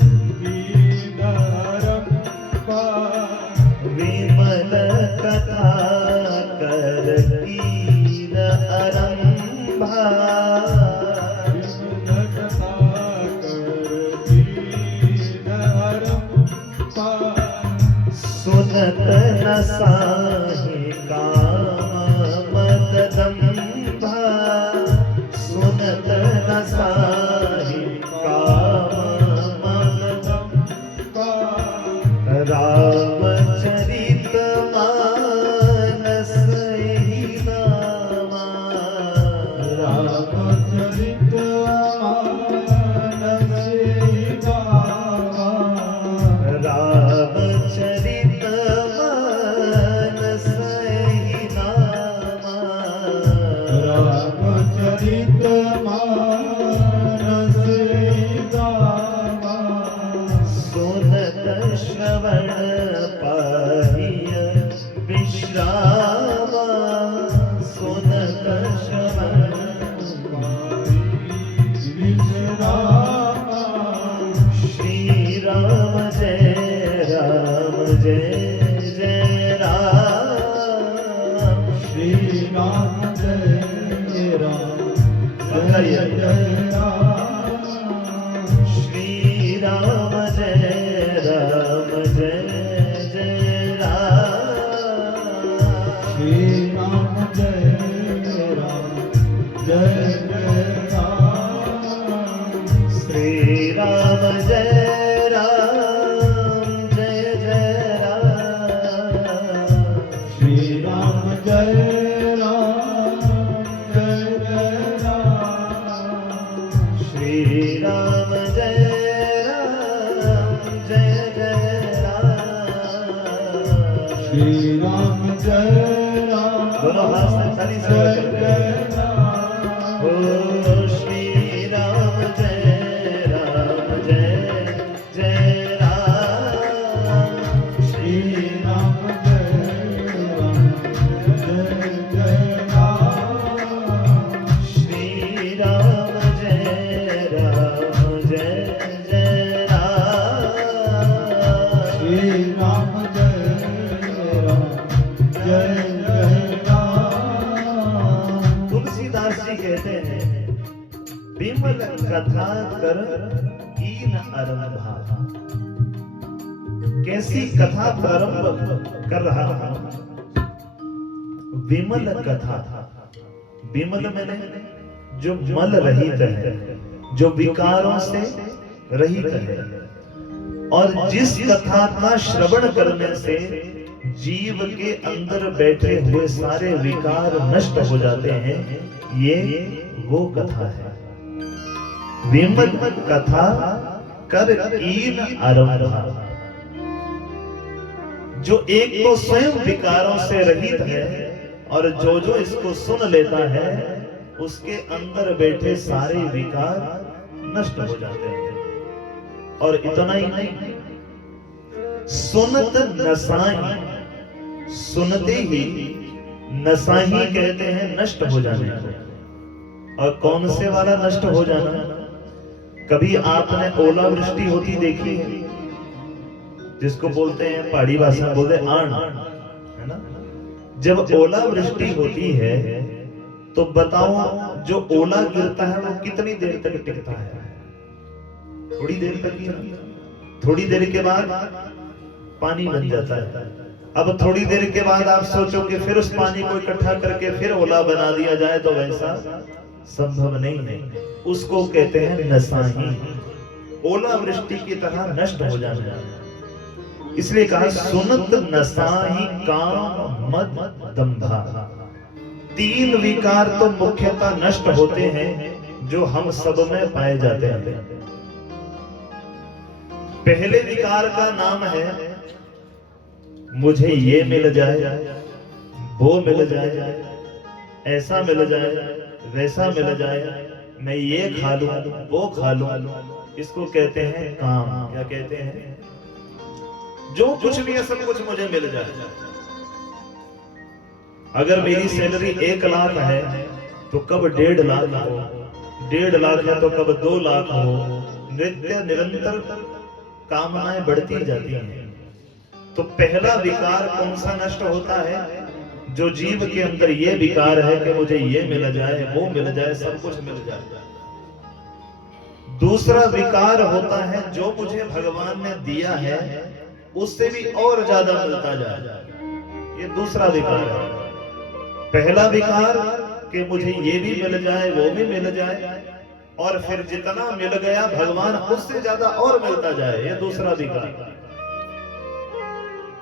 कीन आरंभा, बिमल कथा कर कीन आरंभा, सुनत न साहि काम मददंभा, सुनत न साहि काम मददंभा, रामचरित मानस ही नाम, श्री राम जय राम जय जय राम श्री राम जय जय राम श्री राम जय राम जय जय राम श्री राम जय जय राम श्री राम जय राम जय जय राम श्री राम जय जय राम श्री राम जय राम दोनों हाथ से ताली से जय करते जय हैं। राम ओ श्री राम जय जय राम श्री राम जय राम जय जय राम श्री राम जय जय राम श्री राम जय राम जय जय राम तुलसीदास जी कहते हैं विमल कथा कर कीन आरंभा। कैसी कथा प्रारंभ कर रहा हूं? विमल कथा। विमल मैंने जो मल रहित है, जो विकारों से रहित है, और जिस कथा का श्रवण करने से जीव के अंदर बैठे हुए सारे विकार नष्ट हो जाते हैं, ये वो कथा है। विमल कथा कर कीन आरंभा। जो एक तो स्वयं विकारों से रहित है, और जो इसको सुन लेता है उसके अंदर बैठे सारे विकार नष्ट हो जाते हैं। और इतना ही नहीं, सुनत नसाही, सुनते ही नसाही कहते हैं नष्ट हो जाने को। और कौन से वाला नष्ट हो जाना? कभी आपने ओलावृष्टि होती देखी है, जिसको बोलते हैं पहाड़ी भाषा में बोलते हैं आण, है ना? जब ओलावृष्टि होती है तो बताओ जो ओला गिरता है वो कितनी देर तक टिकता है? थोड़ी देर तक ही ना? थोड़ी देर के बाद पानी बन जाता है। अब थोड़ी देर के बाद आप सोचो कि फिर उस पानी को इकट्ठा करके फिर ओला बना दिया जाए, तो वैसा संभव नहीं है। उसको कहते हैं नसाही, ओलावृष्टि की तरह नष्ट हो जाना। इसलिए कहा सुनत नसाही काम मद दंभा। तीन विकार तो मुख्यतः नष्ट होते हैं जो हम सब में पाए जाते हैं। पहले विकार का नाम है मुझे ये मिल जाए, वो मिल जाए, ऐसा मिल जाए, वैसा मिल जाए, मैं ये खा लूं, वो खा लूं। इसको कहते हैं काम। क्या कहते हैं? जो कुछ भी है सब कुछ मुझे मिल जाए। अगर मेरी सैलरी 1 लाख है तो कब 1.5 लाख हो, 1.5 लाख है तो कब 2 लाख हो। नित्य निरंतर कामनाएं बढ़ती जाती हैं। तो पहला विकार कौन सा नष्ट होता है? जो जीव के अंदर ये विकार है कि मुझे ये मिल जाए, वो मिल जाए, सब कुछ मिल जाए। दूसरा विकार होता है जो मुझे भगवान ने दिया है उससे भी और ज्यादा मिलता जाए, ये दूसरा विकार है। पहला विकार कि मुझे ये भी मिल जाए, वो भी मिल जाए, और फिर जितना मिल गया भगवान उससे ज्यादा और मिलता जाए, ये दूसरा विकार।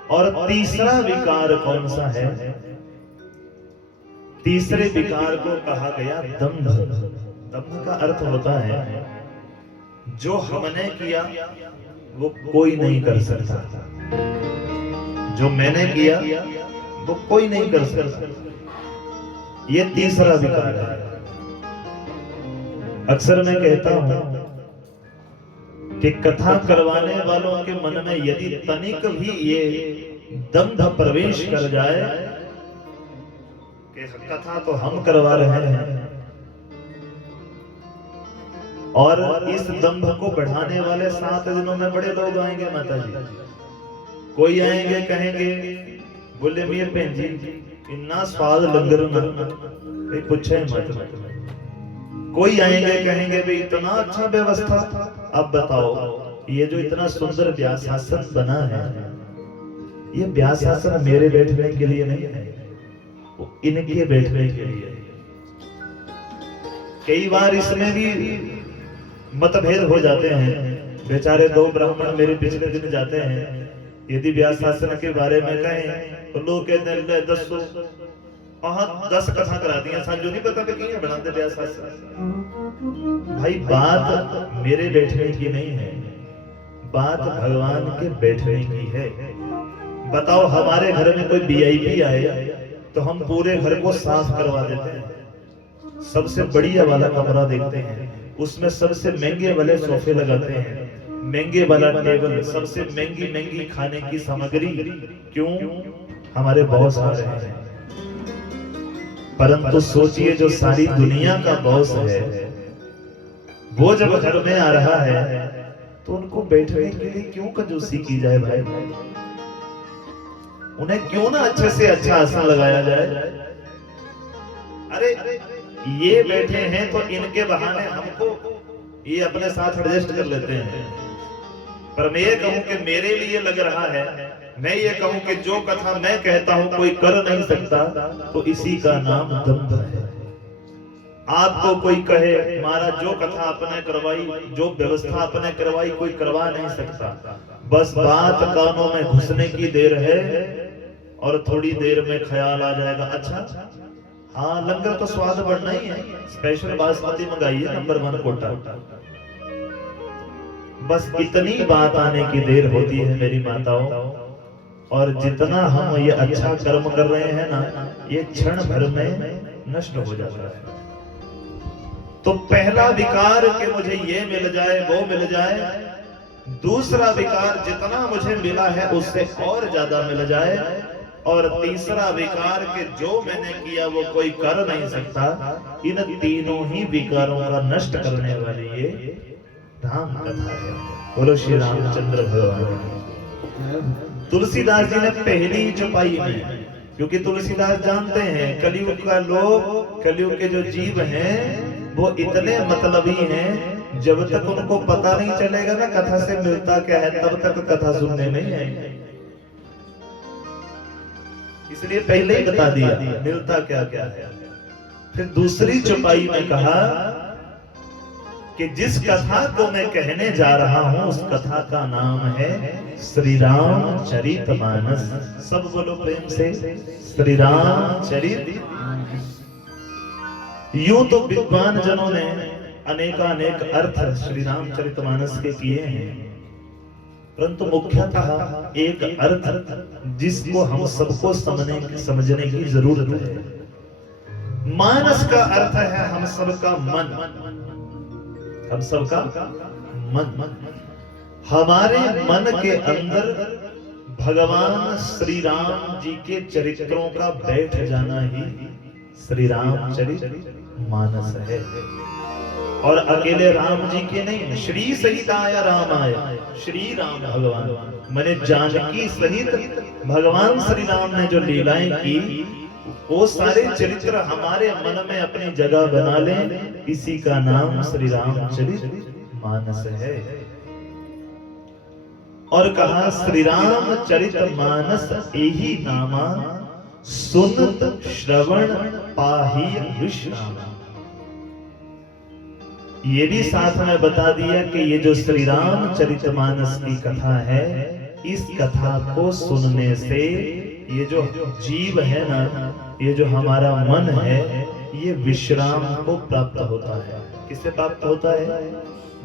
और तीसरा विकार कौन सा है? तीसरे विकार को कहा गया दंभ। दंभ का अर्थ होता है जो हमने किया वो कोई नहीं कर सकता, जो मैंने किया वो कोई नहीं कर सकता। ये तीसरा विकार है। अक्सर मैं कहता हूं कि कथा करवाने वालों के मन में यदि तनिक भी ये दंभ प्रवेश कर जाए कि कथा तो हम करवा रहे हैं, और इस दंभ को बढ़ाने वाले 7 दिनों में बड़े लोग आएंगे माता जी। कोई आएंगे कहेंगे बोले मीर बहन जी इन्ना स्वाद लंगर ना पूछे मत। कोई आएंगे कहेंगे भाई इतना अच्छा व्यवस्था। अब बताओ ये जो इतना सुंदर व्यासासन बना है, ये व्यासासन मेरे बैठने के लिए नहीं है, वो इनके बैठने के लिए। कई बार इसमें भी मतभेद हो जाते हैं। बेचारे दो ब्राह्मण मेरे पिछले दिन जाते हैं, यदि व्यासासन के बारे में कहें तो लोग कहते हैं 10 कथा करा दिया, साजो नहीं पता कि बनाते व्यासासन। भाई बात मेरे बैठने की नहीं है, बात भगवान के बैठने की है। बताओ हमारे घर में कोई वीआईपी आए तो हम पूरे घर को साफ करवा देते हैं, सबसे बढ़िया वाला कमरा देखते हैं, उसमें सबसे महंगे वाले सोफे लगाते हैं, महंगे वाला टेबल, सबसे महंगी महंगी खाने की सामग्री। क्यों? हमारे बॉस आ रहे हैं। परंतु सोचिए जो सारी दुनिया का बॉस है वो जब घर में आ रहा है तो उनको बैठने के लिए क्यों कंजूसी की जाए भाई? उन्हें क्यों ना अच्छे से अच्छा आसन लगाया जाए? अरे ये बैठे हैं तो इनके बहाने हमको ये अपने साथ एडजस्ट कर लेते हैं। पर मैं ये कहूं कि मेरे लिए लग रहा है, मैं ये कहूं कि जो कथा मैं कहता हूं कोई कर नहीं सकता, तो इसी का नाम दंभ है। आपको कोई कहे महाराज जो कथा आपने करवाई, जो व्यवस्था आपने करवाई कोई करवा नहीं सकता, बस बात कानों में घुसने की देर है और थोड़ी देर में ख्याल आ जाएगा अच्छा हाँ लंगर तो स्वाद बढ़ना ही है, स्पेशल बासमती मंगाई है नंबर 1 कोटा। बस इतनी बात आने की देर होती है मेरी माताओं, और जितना हम ये अच्छा कर्म कर रहे हैं ना, ये क्षण भर में नष्ट हो जाता है। तो पहला विकार कि मुझे ये मिल जाए वो मिल जाए, दूसरा विकार जितना मुझे मिला है उससे और ज्यादा मिल जाए, और तीसरा विकार कि जो मैंने किया वो कोई कर नहीं सकता। इन तीनों ही विकारों का नष्ट करने वाली ये राम कथा है। बोलो श्री रामचंद्र भगवान। तुलसीदास जी ने पहली चौपाई में, क्योंकि तुलसीदास जानते हैं कलयुग का लोग, कलयुग के जो जीव हैं वो इतने मतलबी हैं, जब तक उनको पता नहीं चलेगा ना कथा से मिलता क्या है तब तक कथा सुनने नहीं आएंगे। इसलिए पहले ही बता दिया मिलता क्या क्या है। फिर दूसरी चौपाई में कहा कि जिस कथा को मैं कहने जा रहा हूं उस कथा का नाम है श्री रामचरितमानस। सब बोलो प्रेम से, श्री रामचरित। यूं तो विद्वान जनों ने अनेकानेक अर्थ श्री रामचरितमानस के किए हैं, परंतु मुख्यतः एक अर्थ जिसको हम सबको समझने की जरूरत है। मानस का अर्थ है हम सबका मन, हम सबका मन। हमारे मन के अंदर भगवान श्री राम जी के चरित्रों का बैठ जाना ही श्री रामचरित मानस है। और अकेले राम जी के नहीं, श्री सहित आया राम आया, श्री राम भगवान मैंने जानकी सहित भगवान श्री राम ने जो लीलाएं की वो सारे चरित्र हमारे मन में अपनी जगह बना लें, इसी का नाम श्री रामचरित मानस है। और कहा श्री रामचरित मानस यही नामा, सुनत श्रवण पाही विश्राम। ये भी साथ में बता दिया कि ये जो श्री रामचरितमानस की कथा है, इस कथा को सुनने से ये जो जीव है ना, ये जो हमारा मन है, ये विश्राम को प्राप्त होता है। किससे प्राप्त होता है?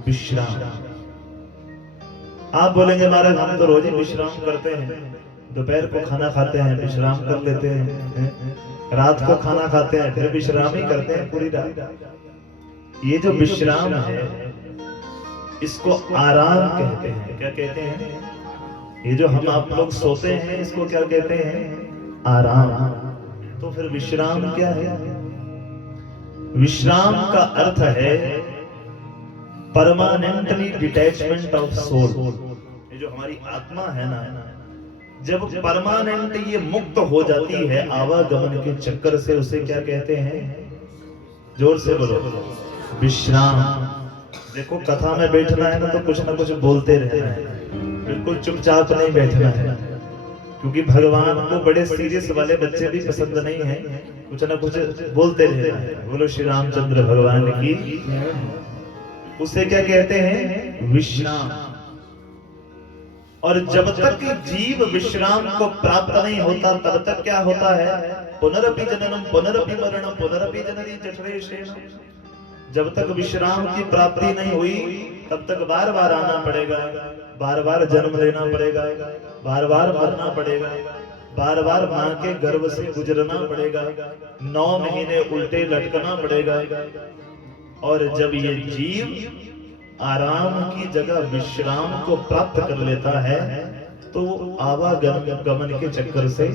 विश्राम। आप बोलेंगे महाराज हम तो रोज ही विश्राम करते हैं, दोपहर को खाना खाते हैं विश्राम कर लेते हैं, रात को खाना खाते हैं फिर विश्राम ही करते हैं पूरी रात। ये जो विश्राम है इसको आराम कहते हैं। क्या कहते हैं? ये जो हम आप लोग सोते हैं इसको क्या कहते हैं? आराम। तो फिर विश्राम क्या है? विश्राम का अर्थ है परमानेंटली डिटैचमेंट ऑफ सोल। ये जो हमारी आत्मा है ना, जब परमानेंट ये मुक्त हो जाती है आवागमन के चक्कर से, उसे क्या कहते हैं? जोर से बोलो, विश्राम। देखो कथा में बैठना है ना तो कुछ ना कुछ बोलते रहना है, बिल्कुल चुपचाप नहीं बैठना है, क्योंकि भगवान को बड़े सीरियस वाले बच्चे भी पसंद नहीं है, कुछ ना कुछ बोलते रहना है। बोलो श्री रामचंद्र भगवान की। उसे क्या कहते हैं? विश्राम। और जब तक जीव विश्राम को प्राप्त नहीं होता तब तक क्या होता है? पुनरपि जननम पुनरपि मरणम पुनरपि जननी जठरे शयनम। जब तक विश्राम की प्राप्ति नहीं हुई तब तक बार बार आना पड़ेगा, बार बार जन्म लेना पड़ेगा, बार बार मरना पड़ेगा, बार बार माँ के गर्भ से गुजरना पड़ेगा, 9 महीने उल्टे लटकना पड़ेगा। और जब ये जीव आराम की जगह विश्राम को प्राप्त कर लेता है तो आवागमन के चक्कर से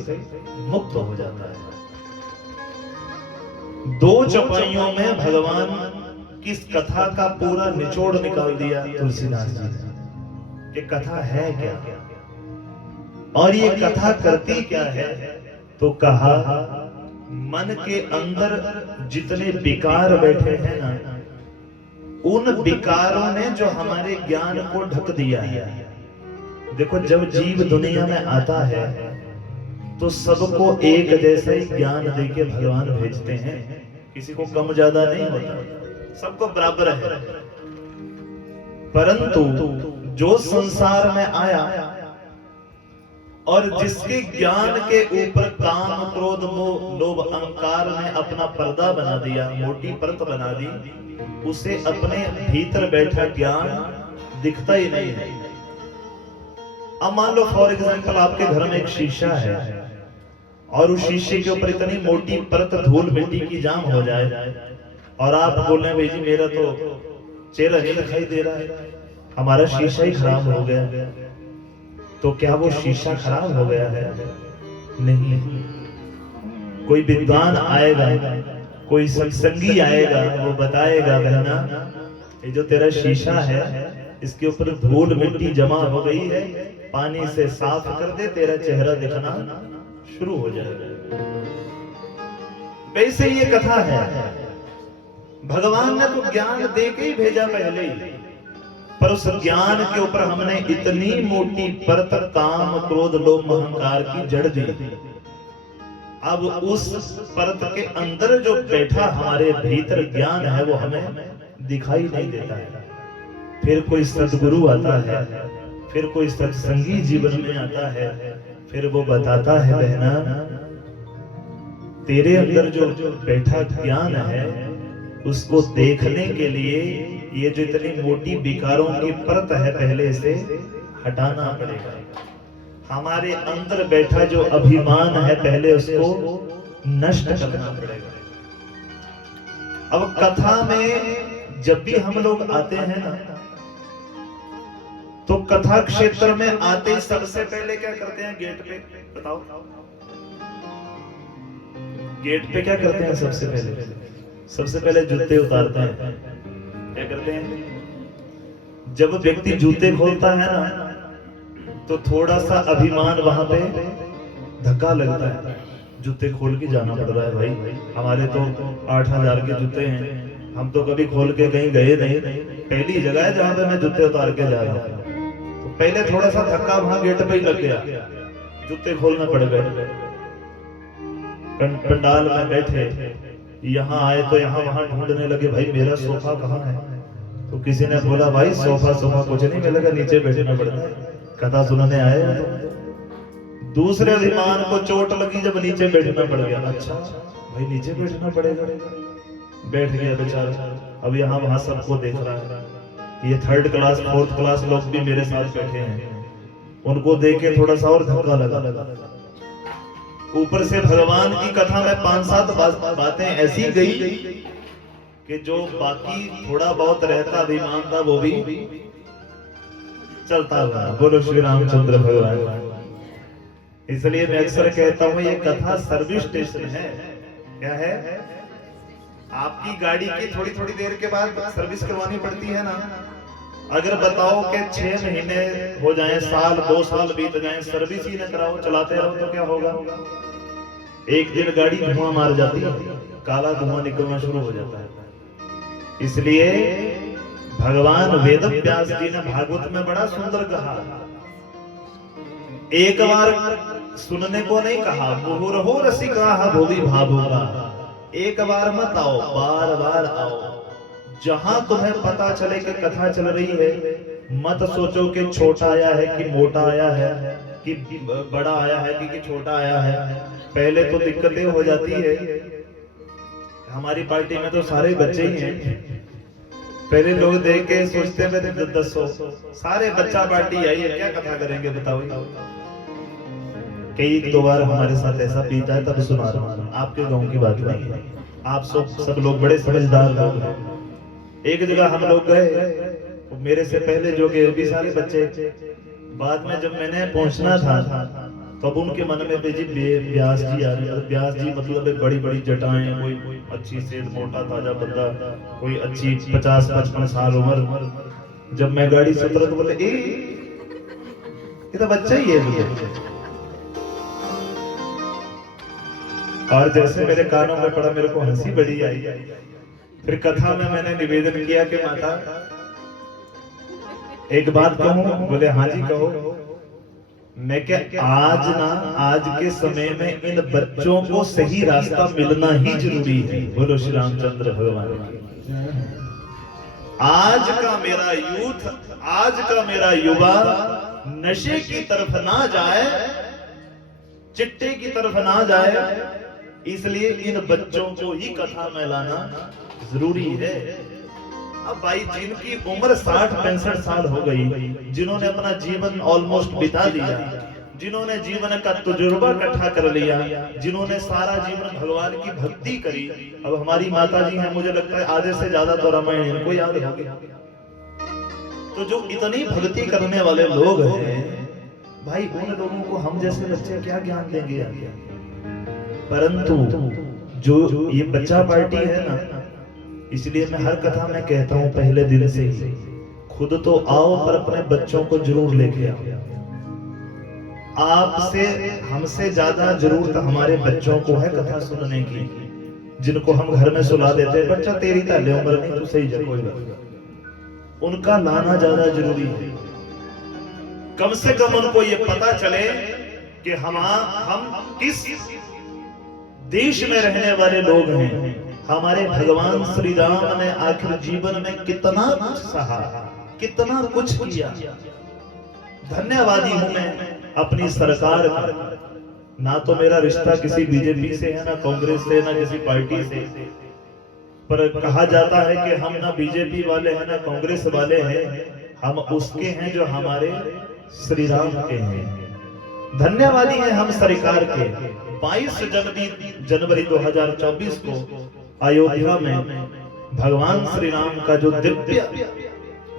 मुक्त हो जाता है। 2 चौपाइयों में भगवान की इस कथा का पूरा निचोड़ निकाल दिया तुलसीदास जी ने। ये कथा है क्या और ये कथा करती क्या है? तो कहा, मन के अंदर जितने विकार बैठे हैं ना, उन विकारों ने जो हमारे ज्ञान को ढक दिया है। देखो जब जीव दुनिया में आता है तो सबको एक जैसा ही ज्ञान देके भगवान भेजते हैं, किसी को कम ज्यादा नहीं होता, सबको बराबर है। परंतु जो संसार में आया और जिसके ज्ञान के ऊपर काम क्रोध मोह लोभ अहंकार ने अपना पर्दा बना दिया, मोटी परत बना दी, उसे अपने भीतर बैठा ज्ञान दिखता ही नहीं है। अब मान लो फॉर एग्जांपल आपके घर में एक शीशा है और उस शीशे के ऊपर इतनी मोटी परत धूल मिट्टी की जाम हो जाए और आप बोल रहे हैं भाई जी मेरा तो चेहरा नहीं दिखाई दे रहा है, हमारा शीशा ही खराब हो गया। तो क्या वो शीशा खराब हो गया है? नहीं। कोई विद्वान आएगा, कोई सत्संगी आएगा, वो बताएगा बहना ये जो तेरा शीशा है इसके ऊपर धूल मिट्टी जमा हो गई है, पानी से साफ कर दे, तेरा चेहरा दिखना शुरू हो जाएगा। वैसे ये कथा है, भगवान ने तो ज्ञान दे के ही भेजा पहले ही, पर उस ज्ञान के ऊपर हमने इतनी मोटी परत काम क्रोध लोभ अहंकार की जड़ दी। अब उस परत के अंदर जो बैठा हमारे भीतर ज्ञान है वो हमें दिखाई नहीं देता है। फिर कोई सद्गुरु आता है, फिर कोई सत्संगी जीवन में आता है, फिर वो बताता है बहना तेरे अंदर जो बैठा ज्ञान है उसको देखने के लिए ये जो इतनी मोटी विकारों की परत है पहले से हटाना पड़ेगा। हमारे अंदर बैठा जो अभिमान है पहले उसको नष्ट करना पड़ेगा। अब कथा में जब भी हम लोग आते हैं ना तो कथा क्षेत्र में आते ही सबसे पहले क्या करते हैं? गेट पे बताओ, गेट पे क्या करते हैं? सबसे पहले जूते उतारते हैं। क्या करते हैं? जब व्यक्ति जूते खोलता है ना तो थोड़ा सा अभिमान वहां पे धक्का लगता है, जूते खोल के जाना पड़ रहा है भाई, हमारे तो 8,000 के जूते हैं, हम तो कभी खोल के कहीं गए नहीं, पहली जगह है जहां पे मैं जूते उतार के जा रहा हूं। तो पहले थोड़ा सा धक्का वहां गेट पे ही लग गया, जूते खोलना पड़ गए। पंडाल में बैठे, यहाँ आए तो यहाँ वहां ढूंढने लगे भाई मेरा सोफा कहाँ है। तो किसी ने बोला भाई सोफा कुछ नहीं मिलेगा, नीचे बैठना पड़ता है, कथा सुनने आए हैं तो। दूसरे अभिमान को चोट लगी जब नीचे बैठना पड़ गया, अच्छा भाई नीचे बैठना पड़ेगा, बैठ गया बेचारा। अब यहाँ वहां सबको देख रहा है, ये 3rd क्लास 4th क्लास लोग भी मेरे साथ बैठे हैं, उनको देख के थोड़ा सा और धक्का लगा। ऊपर से भगवान की कथा में 5-7 बातें ऐसी गई कि जो बाकी थोड़ा बहुत रहता अभिमान था वो भी चलता हुआ। बोलो श्री रामचंद्र भगवान। इसलिए मैं अक्सर कहता हूँ ये कथा सर्विस स्टेशन है। क्या है? आपकी गाड़ी की थोड़ी देर के बाद सर्विस करवानी पड़ती है ना, अगर बताओ कि 6 महीने हो जाएं, साल 2 साल बीत जाएं, सर्विस ही न कराओ, चलाते रहो तो क्या होगा? एक दिन गाड़ी धुआं मार जाती है, काला धुआं निकलना शुरू हो जाता है। इसलिए भगवान वेद व्यास जी ने भागवत में बड़ा सुंदर कहा, एक बार सुनने को नहीं कहा, मुहुर्हो रसिका भोगी भाभुगा, एक बार मत आओ, बार बार आओ। जहां तुम्हें पता चले कि कथा चल रही है, मत सोचो कि छोटा आया है कि मोटा आया है, कि बड़ा आया है कि छोटा आया है। पहले तो दिक्कतें हो जाती है, हमारी पार्टी में तो सारे बच्चे ही हैं। पहले लोग देख के सोचते हैं 10 सारे बच्चा पार्टी आई है, क्या कथा करेंगे बताओ। कई 2 बार हमारे साथ ऐसा बीता है, तब सुना रहा हूं, आपके गांव की बात नहीं है। आप सब लोग बड़े समझदार लोग हैं। एक जगह हम लोग गए, मेरे से पहले जो गए भी सारे बच्चे, बाद में जब मैंने पहुंचना था तब उनके मन में व्यास जी आ रहे। व्यास जी मतलब बड़ी बड़ी जटाएं, कोई अच्छी से मोटा ताजा बंदा, कोई अच्छी 50-55 साल उम्र। जब मैं गाड़ी से उतरा तो बोले, ये तो बच्चा ही है। और जैसे मेरे कानों में पड़ा, मेरे को हंसी बड़ी आई। फिर कथा में मैंने निवेदन किया कि माता एक बात कहूं? बोले हाँ जी कहो। मैं क्या, आज के समय में इन बच्चों को सही रास्ता मिलना ही जरूरी है। बोलो श्री रामचंद्र भगवान की। आज का मेरा यूथ, आज का मेरा युवा नशे की तरफ ना जाए, चिट्टे की तरफ ना जाए, इसलिए इन बच्चों को ही कथा में लाना जरूरी है। अब भाई जिनकी उम्र 60-65 साल हो गई, जिन्होंने अपना जीवन ऑलमोस्ट बिता दिया, जिन्होंने जीवन का तजुर्बा इकट्ठा कर लिया, जिन्होंने सारा जीवन भगवान की भक्ति करी, अब हमारी माता जी हैं, मुझे लगता है आधे से ज्यादा तो रामायण इनको याद होगी। तो जो इतनी भक्ति करने वाले लोग हैं भाई, उन लोगों को हम जैसे बच्चे क्या ज्ञान देंगे? परंतु जो ये बच्चा पार्टी है ना, इसलिए मैं हर कथा में कहता हूं पहले दिन से ही, खुद तो आओ पर अपने बच्चों को जरूर लेके आओ। आपसे हमसे ज्यादा जरूरत हमारे बच्चों को है कथा सुनने की, जिनको हम घर में सुला देते हैं, बच्चा तेरी ताले उम्र नहीं, तू सही जा, कोई बात। उनका लाना ज्यादा जरूरी है। कम से कम उनको ये पता चले कि हम किस देश में रहने वाले लोग हैं। हमारे भगवान श्री राम ने आखिर जीवन में कितना कुछ सहा, कितना कुछ किया। धन्यवादी हूं मैं अपनी सरकार का। ना तो मेरा रिश्ता किसी बीजेपी से है, ना कांग्रेस से, ना किसी पार्टी से, पर कहा जाता है कि हम ना बीजेपी वाले हैं ना कांग्रेस वाले हैं, हम उसके हैं जो हमारे श्री राम के हैं। धन्यवादी हैं हम सरकार के। 22 जनवरी 2024 को अयोध्या में भगवान श्री राम का जो दिव्य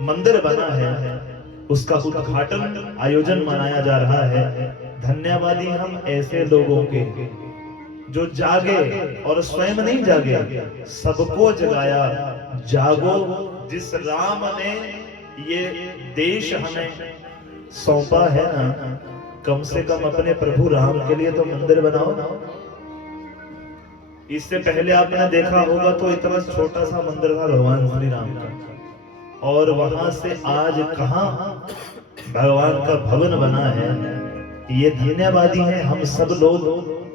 मंदिर बना है, उसका उद्घाटन आयोजन मनाया जा रहा है। धन्यवादी हम ऐसे लोगों के जो जागे और स्वयं नहीं जागे, सबको जगाया। जागो, जिस राम ने ये देश हमें सौंपा है ना, कम से कम अपने प्रभु राम के लिए तो मंदिर बनाओ ना। इससे पहले आपने देखा होगा तो इतना छोटा सा मंदिर था भगवान श्री राम का, और वहां से आज कहां भगवान का भवन बना है। ये धन्यवादी हैं हम सब लोग,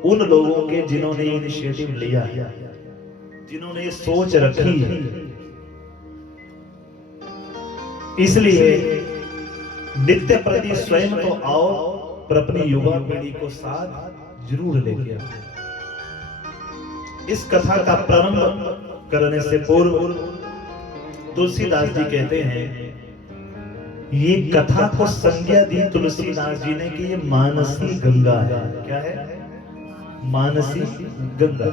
उन लोगों के जिन्होंने इनिशिएटिव लिया है, जिन्होंने ये सोच रखी है। इसलिए नित्य प्रति स्वयं तो आओ, पर अपनी युवा पीढ़ी को साथ जरूर लेके आओ। इस कथा का प्रारंभ करने से पूर्व तुलसीदास जी कहते हैं, ये कथा को संज्ञा दी तुलसीदास जी ने कि ये मानसी गंगा है। क्या है? मानसी गंगा।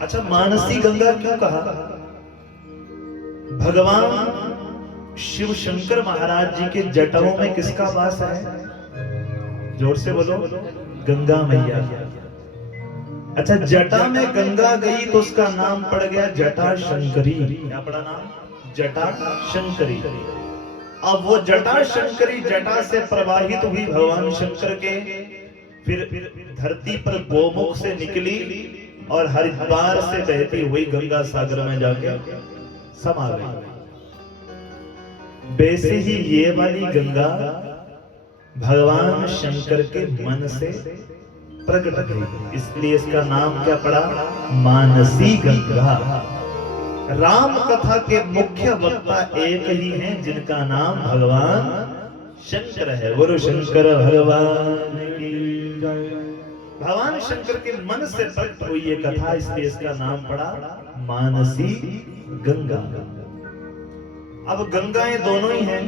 अच्छा, मानसी गंगा क्यों कहा? भगवान शिव शंकर महाराज जी के जटाओं में किसका वास है? जोर से बोलो, गंगा मैया। अच्छा, जटा में गंगा गई तो उसका नाम पड़ गया जटा शंकरी। क्या पड़ा नाम? जटा शंकरी। अब वो जटा शंकरी जटा से प्रवाहित हुई भगवान शंकर के, फिर धरती पर गोमुख से निकली और हरिद्वार से बहती हुई गंगा सागर में जाके समा गई। वैसे ही ये वाली गंगा भगवान शंकर के मन से प्रकट हुई, इसलिए इसका नाम क्या पड़ा? मानसी गंगा। राम कथा के मुख्य वक्ता एक ही हैं जिनका नाम भगवान शंकर है। गुरु शंकर भगवान की जय। भगवान शंकर के मन से प्रकट हुई ये कथा, इसलिए इसका नाम पड़ा मानसी गंगा। अब गंगाएं दोनों ही हैं,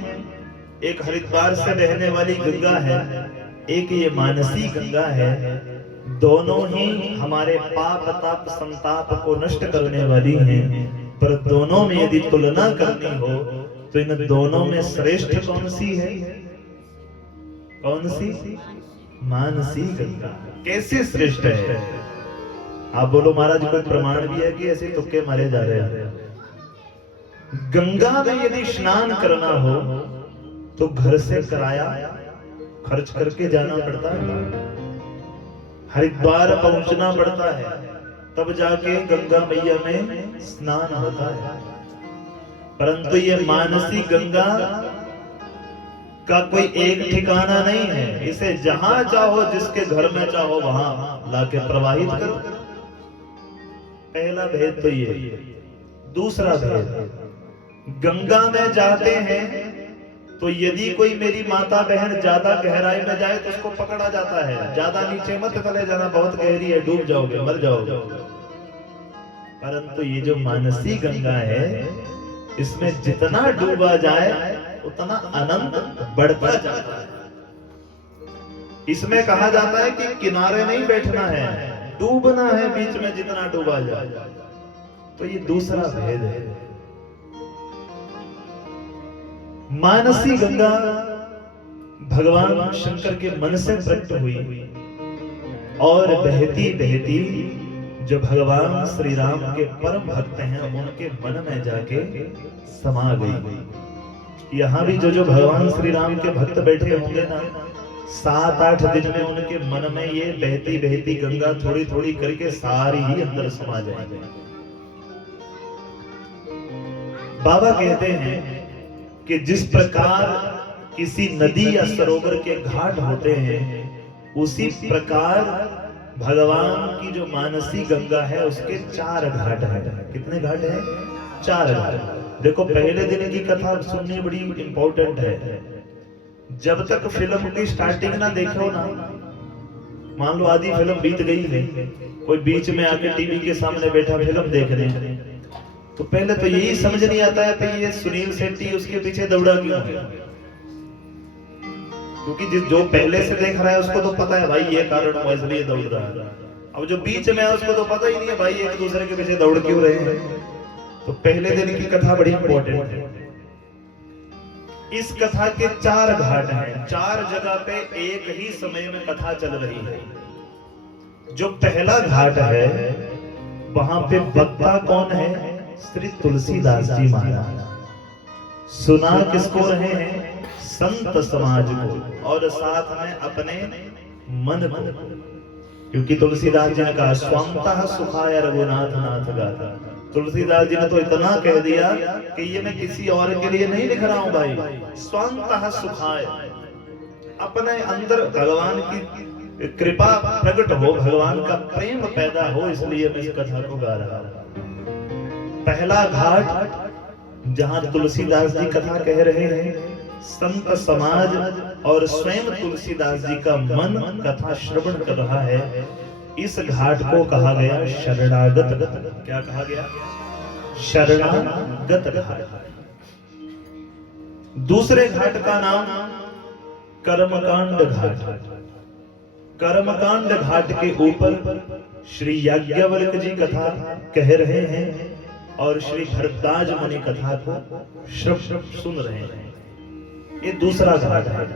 एक हरिद्वार से बहने वाली गंगा है, एक ये मानसी गंगा है। दोनों ही हमारे पाप ताप संताप को नष्ट करने वाली हैं, पर दोनों में यदि तुलना करनी हो तो इन दोनों में श्रेष्ठ कौन सी है? कौन सी? मानसी गंगा। कैसे श्रेष्ठ है? आप बोलो महाराज कोई प्रमाण भी है कि ऐसे तुक्के मारे जा रहे हैं? गंगा में यदि स्नान करना हो तो घर से किराया खर्च करके जाना पड़ता है, हरिद्वार पहुंचना पड़ता है, तब जाके गंगा मैया में स्नान होता है। परंतु ये मानसी गंगा का कोई एक ठिकाना नहीं है, इसे जहां चाहो जिसके घर में चाहो वहां लाके प्रवाहित करो। पहला भेद तो ये। दूसरा भेद, गंगा में जाते हैं तो यदि कोई मेरी माता बहन ज्यादा गहराई में जाए तो उसको पकड़ा जाता है, ज्यादा नीचे मत चले जाना, बहुत गहरी है, डूब जाओगे, मर जाओगे। परंतु ये जो मानसी गंगा है, इसमें जितना डूबा जाए उतना आनंद बढ़ता जाता है। इसमें कहा जाता है कि किनारे नहीं बैठना है, डूबना है बीच में, जितना डूबा जाए। तो ये दूसरा भेद है। मानसी गंगा भगवान शंकर के मन से प्रकट हुई और बहती बहती जो भगवान श्री राम के परम भक्त हैं उनके मन में जाके समा गई। यहाँ भी जो भगवान श्री राम के भक्त बैठे होंगे ना, 7-8 दिन में उनके मन में ये बहती बहती गंगा थोड़ी थोड़ी करके सारी ही अंदर समा जाएगी। बाबा कहते हैं कि जिस प्रकार किसी नदी या सरोवर के घाट होते हैं, उसी प्रकार भगवान की जो मानसी गंगा है उसके 4 घाट हैं। कितने घाट हैं? 4 घाट। देखो, पहले दिन की कथा सुननी बड़ी इंपॉर्टेंट है। जब तक फिल्म की स्टार्टिंग ना देखो ना, मान लो आधी फिल्म बीत गई है, कोई बीच में आके टीवी के सामने बैठा फिल्म देख रहे हैं, तो पहले तो यही समझ नहीं आता है कि ये सुनील शेट्टी उसके पीछे दौड़ा क्यों है। क्योंकि जो पहले से देख रहा है उसको तो पता है भाई ये कारण हुआ इसलिए दौड़ रहा है। अब जो बीच में है उसको तो पता ही नहीं है भाई एक दूसरे के पीछे दौड़ क्यों रहे हैं। तो पहले दिन की कथा बड़ी इंपॉर्टेंट है। इस कथा के 4 घाट हैं, 4 जगह पे एक ही समय में कथा चल रही है। जो पहला घाट है वहां पे वक्ता कौन है? श्री तुलसीदास जी महाराज। सुना किसको रहे हैं? संत समाज को और साथ में अपने मन को। क्योंकि तुलसीदास जी ने कहा स्वंतः सुखाय रघुनाथ नाथ गाता। तुलसीदास जी ने तो इतना कह दिया कि ये मैं किसी और के लिए नहीं लिख रहा हूं भाई, स्वंतः सुखाय, अपने अंदर भगवान की कृपा प्रकट हो, भगवान का प्रेम पैदा हो, इसलिए मैं इस कथा को गा रहा हूं। पहला घाट जहां तुलसीदास जी कथा कह रहे हैं, संत समाज और स्वयं तुलसीदास जी का मन कथा श्रवण कर रहा है, इस घाट को कहा गया शरणागत घाट। क्या कहा गया? शरणागत घाट। दूसरे घाट का नाम कर्मकांड घाट। कर्मकांड घाट के ऊपर श्री याज्ञवल्क्य जी कथा कह रहे हैं और श्री भरद्वाज मुनि कथा को सुन रहे हैं। ये दूसरा घाट है।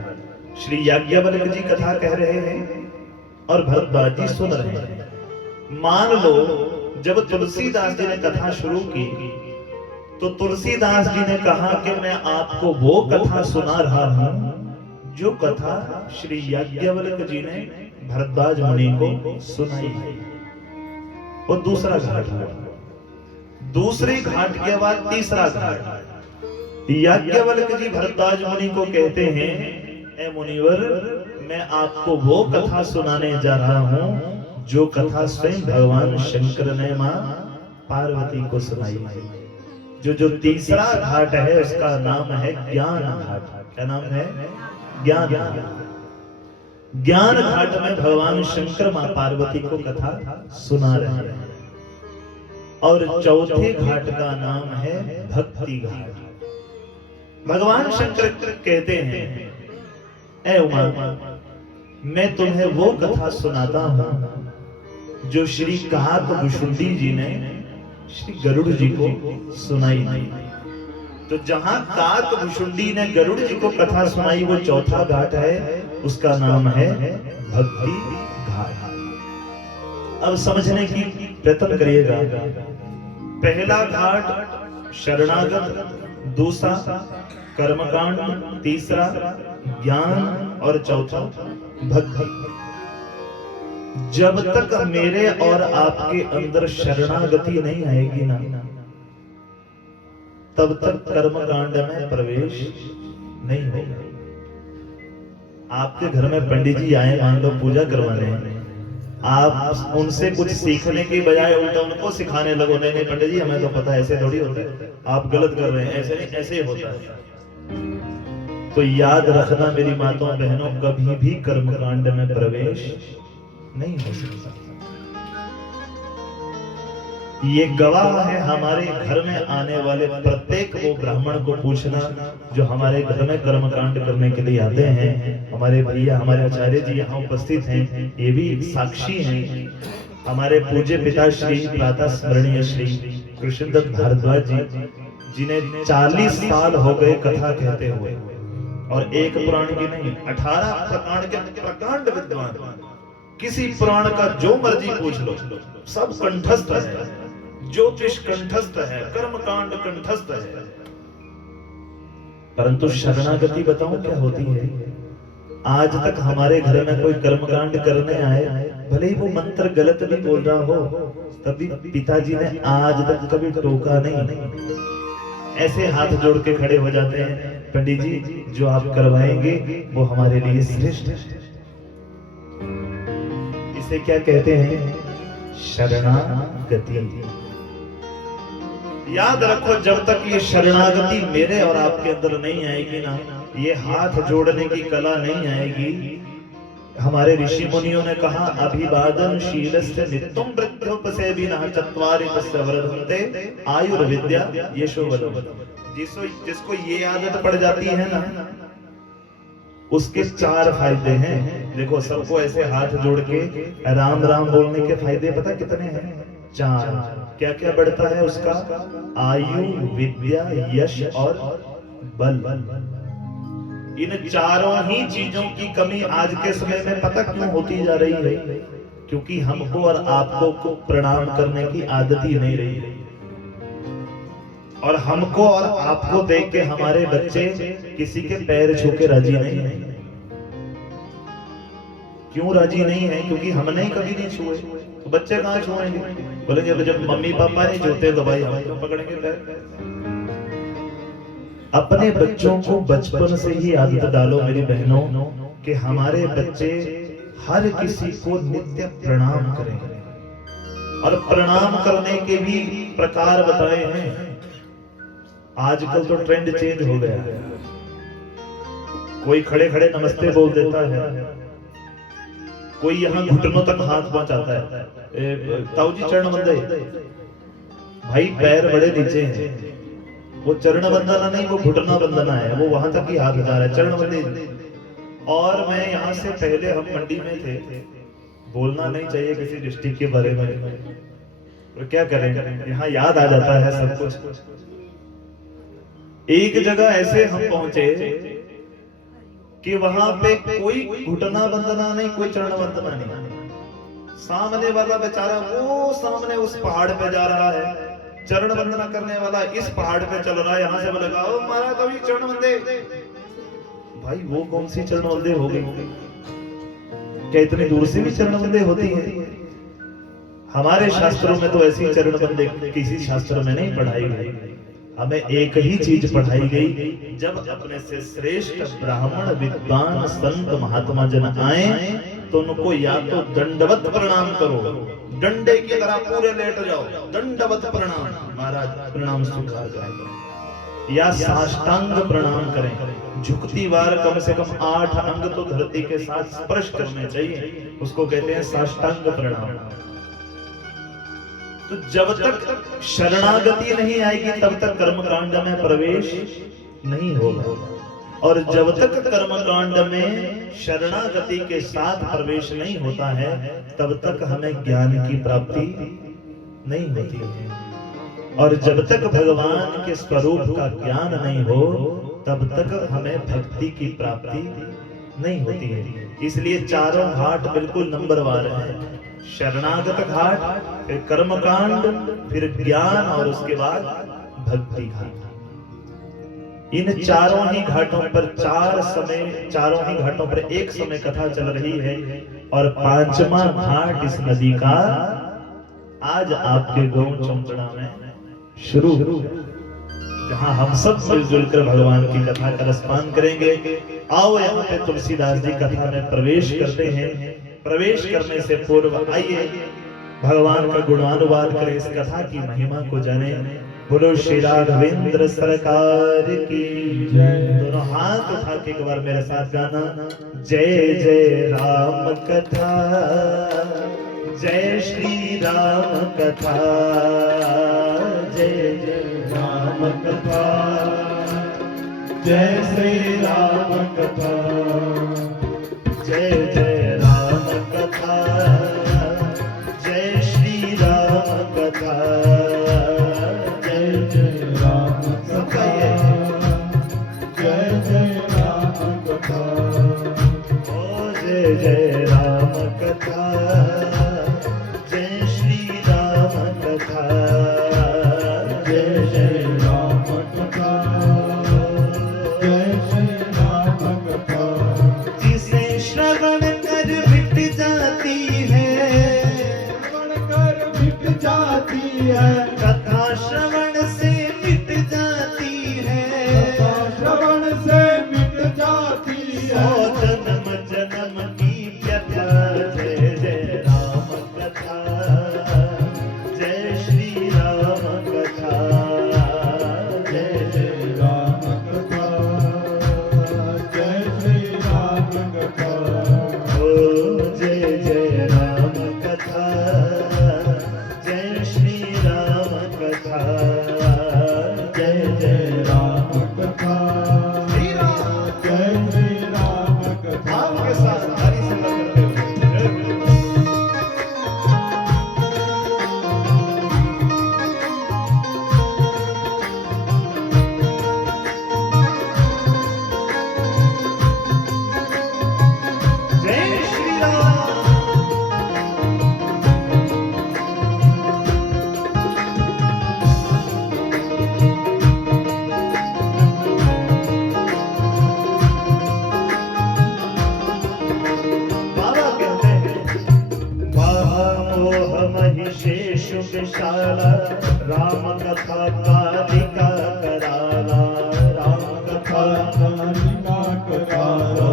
श्री याज्ञवल्क्य जी कथा कह रहे हैं और भरद्वाज जी सुन रहे हैं। मान लो जब तुलसीदास जी ने कथा शुरू की तो तुलसीदास जी ने कहा कि मैं आपको वो कथा सुना रहा हूं जो कथा श्री याज्ञवल्क्य जी ने भरद्वाज मुनि को सुनाई है। वो दूसरा घाट हुआ। दूसरे घाट के बाद तीसरा घाट। याज्ञवल्क्य जी भरद्वाज मुनि को कहते हैं, ए मुनिवर, मैं आपको वो कथा सुनाने जा रहा हूं जो कथा स्वयं भगवान शंकर ने मां पार्वती को सुनाई है। जो तीसरा घाट है उसका नाम है ज्ञान घाट। क्या नाम है? ज्ञान घाट। ज्ञान घाट में भगवान शंकर मां पार्वती को कथा सुना रहे हैं। और चौथे घाट का नाम है भक्ति घाट। भगवान शंकर कहते हैं, ए उमा, मैं तुम्हें वो कथा सुनाता हूं जो श्री काकभुषुंडी जी ने श्री गरुड़ जी को सुनाई थी। तो जहां काकभुषुंडी ने गरुड़ जी को कथा सुनाई वो चौथा घाट है, उसका नाम है भक्ति घाट। अब समझने की प्रयत्न करिएगा। पहला घाट शरणागत, दूसरा कर्मकांड, तीसरा ज्ञान और चौथा भक्ति। जब तक मेरे और आपके अंदर शरणागति नहीं आएगी ना, तब तक कर्मकांड में प्रवेश नहीं होगा। आपके घर में पंडित जी आए, मान लो पूजा करवाने, आप उनसे कुछ सीखने की बजाय उल्टा उनको सिखाने लगो, नहीं नहीं पंडित जी हमें तो पता है, ऐसे थोड़ी होता है, आप गलत कर रहे हैं, ऐसे नहीं, ऐसे होता है। तो याद रखना मेरी माताओं बहनों, कभी भी कर्मकांड में प्रवेश नहीं हो सकता। ये गवाह है हमारे घर में आने वाले प्रत्येक वो ब्राह्मण को पूछना जो हमारे घर में कर्मकांड करने के लिए आते हैं। हमारे भैया, हमारे आचार्य जी यहाँ उपस्थित हैं, ये भी साक्षी हैं। हमारे पूज्य पिता श्री प्रातः स्मरणीय श्री कृष्णदत्त भारद्वाज जी, जिन्हें 40 साल हो गए कथा कहते हुए, और एक पुराण की नहीं 18 प्रकांड के प्रकांड विद्वान। किसी पुराण का जो मर्जी पूछ लो, सब कंठस्थ है, ज्योतिष कंठस्थ है, कर्मकांड कंठस्थ है। परंतु शरणागति बताऊं क्या होती है? आज तक हमारे घर में कोई कर्मकांड करने आए, भले ही वो मंत्र गलत भी बोल रहा हो, तभी पिताजी ने आज तक कभी टोका नहीं। ऐसे हाथ जोड़ के खड़े हो जाते हैं, पंडित जी जो आप करवाएंगे वो हमारे लिए श्रेष्ठ है। इसे क्या कहते हैं? शरणागति। याद रखो, जब तक ये शरणागति मेरे और आपके अंदर नहीं आएगी ना, ये हाथ जोड़ने की कला नहीं आएगी। हमारे ऋषि मुनियों ने कहा, अभिवादन शीलस्य नित्यं वृद्धोपसेविनः चत्वारि तस्य वर्धन्ते आयुर्विद्या यशो बलम्। जिसको ये आदत पड़ जाती है ना, उसके 4 फायदे हैं। देखो, सबको ऐसे हाथ जोड़ के राम राम बोलने के फायदे पता कितने हैं? 4। क्या क्या बढ़ता है उसका? आयु, विद्या, यश और बल। इन चारों ही चीजों की कमी आज के समय में पता क्यों होती जा रही है? क्योंकि हमको और आपको को प्रणाम करने की आदत ही नहीं रही, और हमको और आपको देख के हमारे बच्चे किसी के पैर छू के राजी नहीं है। क्यों राजी नहीं है? क्योंकि हमने ही कभी नहीं छुए, तो बच्चे कहां छुएंगे? बोलेंगे जब मम्मी पापा नहीं छूते तो भाई हम क्यों पकड़ेंगे पैर? अपने बच्चों को बचपन से ही आदत डालो मेरी बहनों, कि हमारे बच्चे हर किसी को नित्य प्रणाम करें, और प्रणाम करने के भी प्रकार बताए हैं। आजकल तो ट्रेंड चेंज हो गया है, कोई खड़े खड़े नमस्ते बोल देता है, कोई यहाँ घुटनों तक हाथ पहुंचाता है। ताऊ जी चरण बंदे, भाई पैर बड़े नीचे हैं, वो चरण बंदना नहीं, वो घुटना बंदना है, वो वहां तक ही हाथ जा रहा है, चरण बंदे। और मैं यहाँ से पहले हम मंडी में थे, बोलना नहीं चाहिए किसी डिस्ट्रिक्ट के बारे में, और क्या करें, यहाँ याद आ जाता है सब कुछ। एक जगह ऐसे हम पहुंचे कि वहां पे कोई घुटना बंदना नहीं, कोई चरण बंदना नहीं। सामने वाला बेचारा वो सामने उस पहाड़ पे जा रहा है, चरण वंदना करने वाला इस पहाड़ पे चल रहा है, यहाँ से बोलेगा ओ महाराज तो ये चरण वंदे, भाई वो कौन सी चरण वंदे हो गई? क्या इतनी दूर से भी चरण वंदे होती है? हमारे शास्त्रों में तो ऐसी चरण वंदे किसी शास्त्र में नहीं पढ़ाई गई। हमें एक ही चीज पढ़ाई गई, जब अपने से श्रेष्ठ ब्राह्मण विद्वान संत महात्मा जन आए तो उनको या तो दंडवत प्रणाम करो, डंडे की तरह पूरे लेट जाओ, दंडवत प्रणाम, महाराज प्रणाम स्वीकार करें, या साष्टांग प्रणाम करें। झुकती बार कम से कम 8 अंग तो धरती के साथ स्पर्श करने चाहिए, उसको कहते हैं साष्टांग प्रणाम। तो जब तक शरणागति नहीं आएगी तब तक कर्मकांड में प्रवेश नहीं होगा, और जब तक कर्मकांड में शरणागति के साथ प्रवेश नहीं होता है तब तक हमें ज्ञान की प्राप्ति नहीं होती है, और जब तक भगवान के स्वरूप का ज्ञान नहीं हो तब तक हमें भक्ति की प्राप्ति नहीं होती है। इसलिए चारों घाट बिल्कुल नंबरवार हैं, शरणागत घाट, फिर कर्मकांड, फिर ज्ञान, और उसके बाद भक्ति घाट। इन चारों ही घाटों पर चारों ही घाटों पर एक समय कथा चल रही है, और 5वां घाट इस नदी का आज आपके गांव चौंकड़ा में शुरू, जहां हम सब मिलजुल कर भगवान की कथा का रसपान करेंगे। आओ यहाँ पे तुलसीदास जी कथा में प्रवेश करते हैं। प्रवेश करने से पूर्व आइए भगवान का गुणानुवाद करें, इस कथा की महिमा को जाने। बोलो श्री राघवेंद्र सरकार की जय। दोनों हाथ उठा के एक बार मेरे साथ गाना, जय जय राम कथा, जय श्री राम कथा, जय जय राम कथा, जय श्री राम कथा, जय जय राम कथा, जय श्री राम कथा, जय जय राम कथा, जय जय राम कथा, ओ जय जय राम कथा, जय श्री राम कथा, जय जय राम कथा, जय श्री राम कथा। जिसे श्रवण कर मिट जाती है, श्रवण कर मिट जाती है, कथा श्रवण से मिट जाती है, कथा श्रवण से मिट जाती है, सौ जन्म जन्म की व्यथा। जय जय राम कथा, जय श्री राम कथा, जय जय राम कथा, जय श्री राम कथा, ओ जय जय राम कथा, जय श्री राम कथा, जय जय राम कथा, श्री राम, जय श्री राम कथा। आपके साथ हरि सिमरन करते हुए जय श्री राम। बाबा कहते हैं, मोह महिषेषु विशाला, राम कथा कालिका कराला, राम कथा कालिका कराला,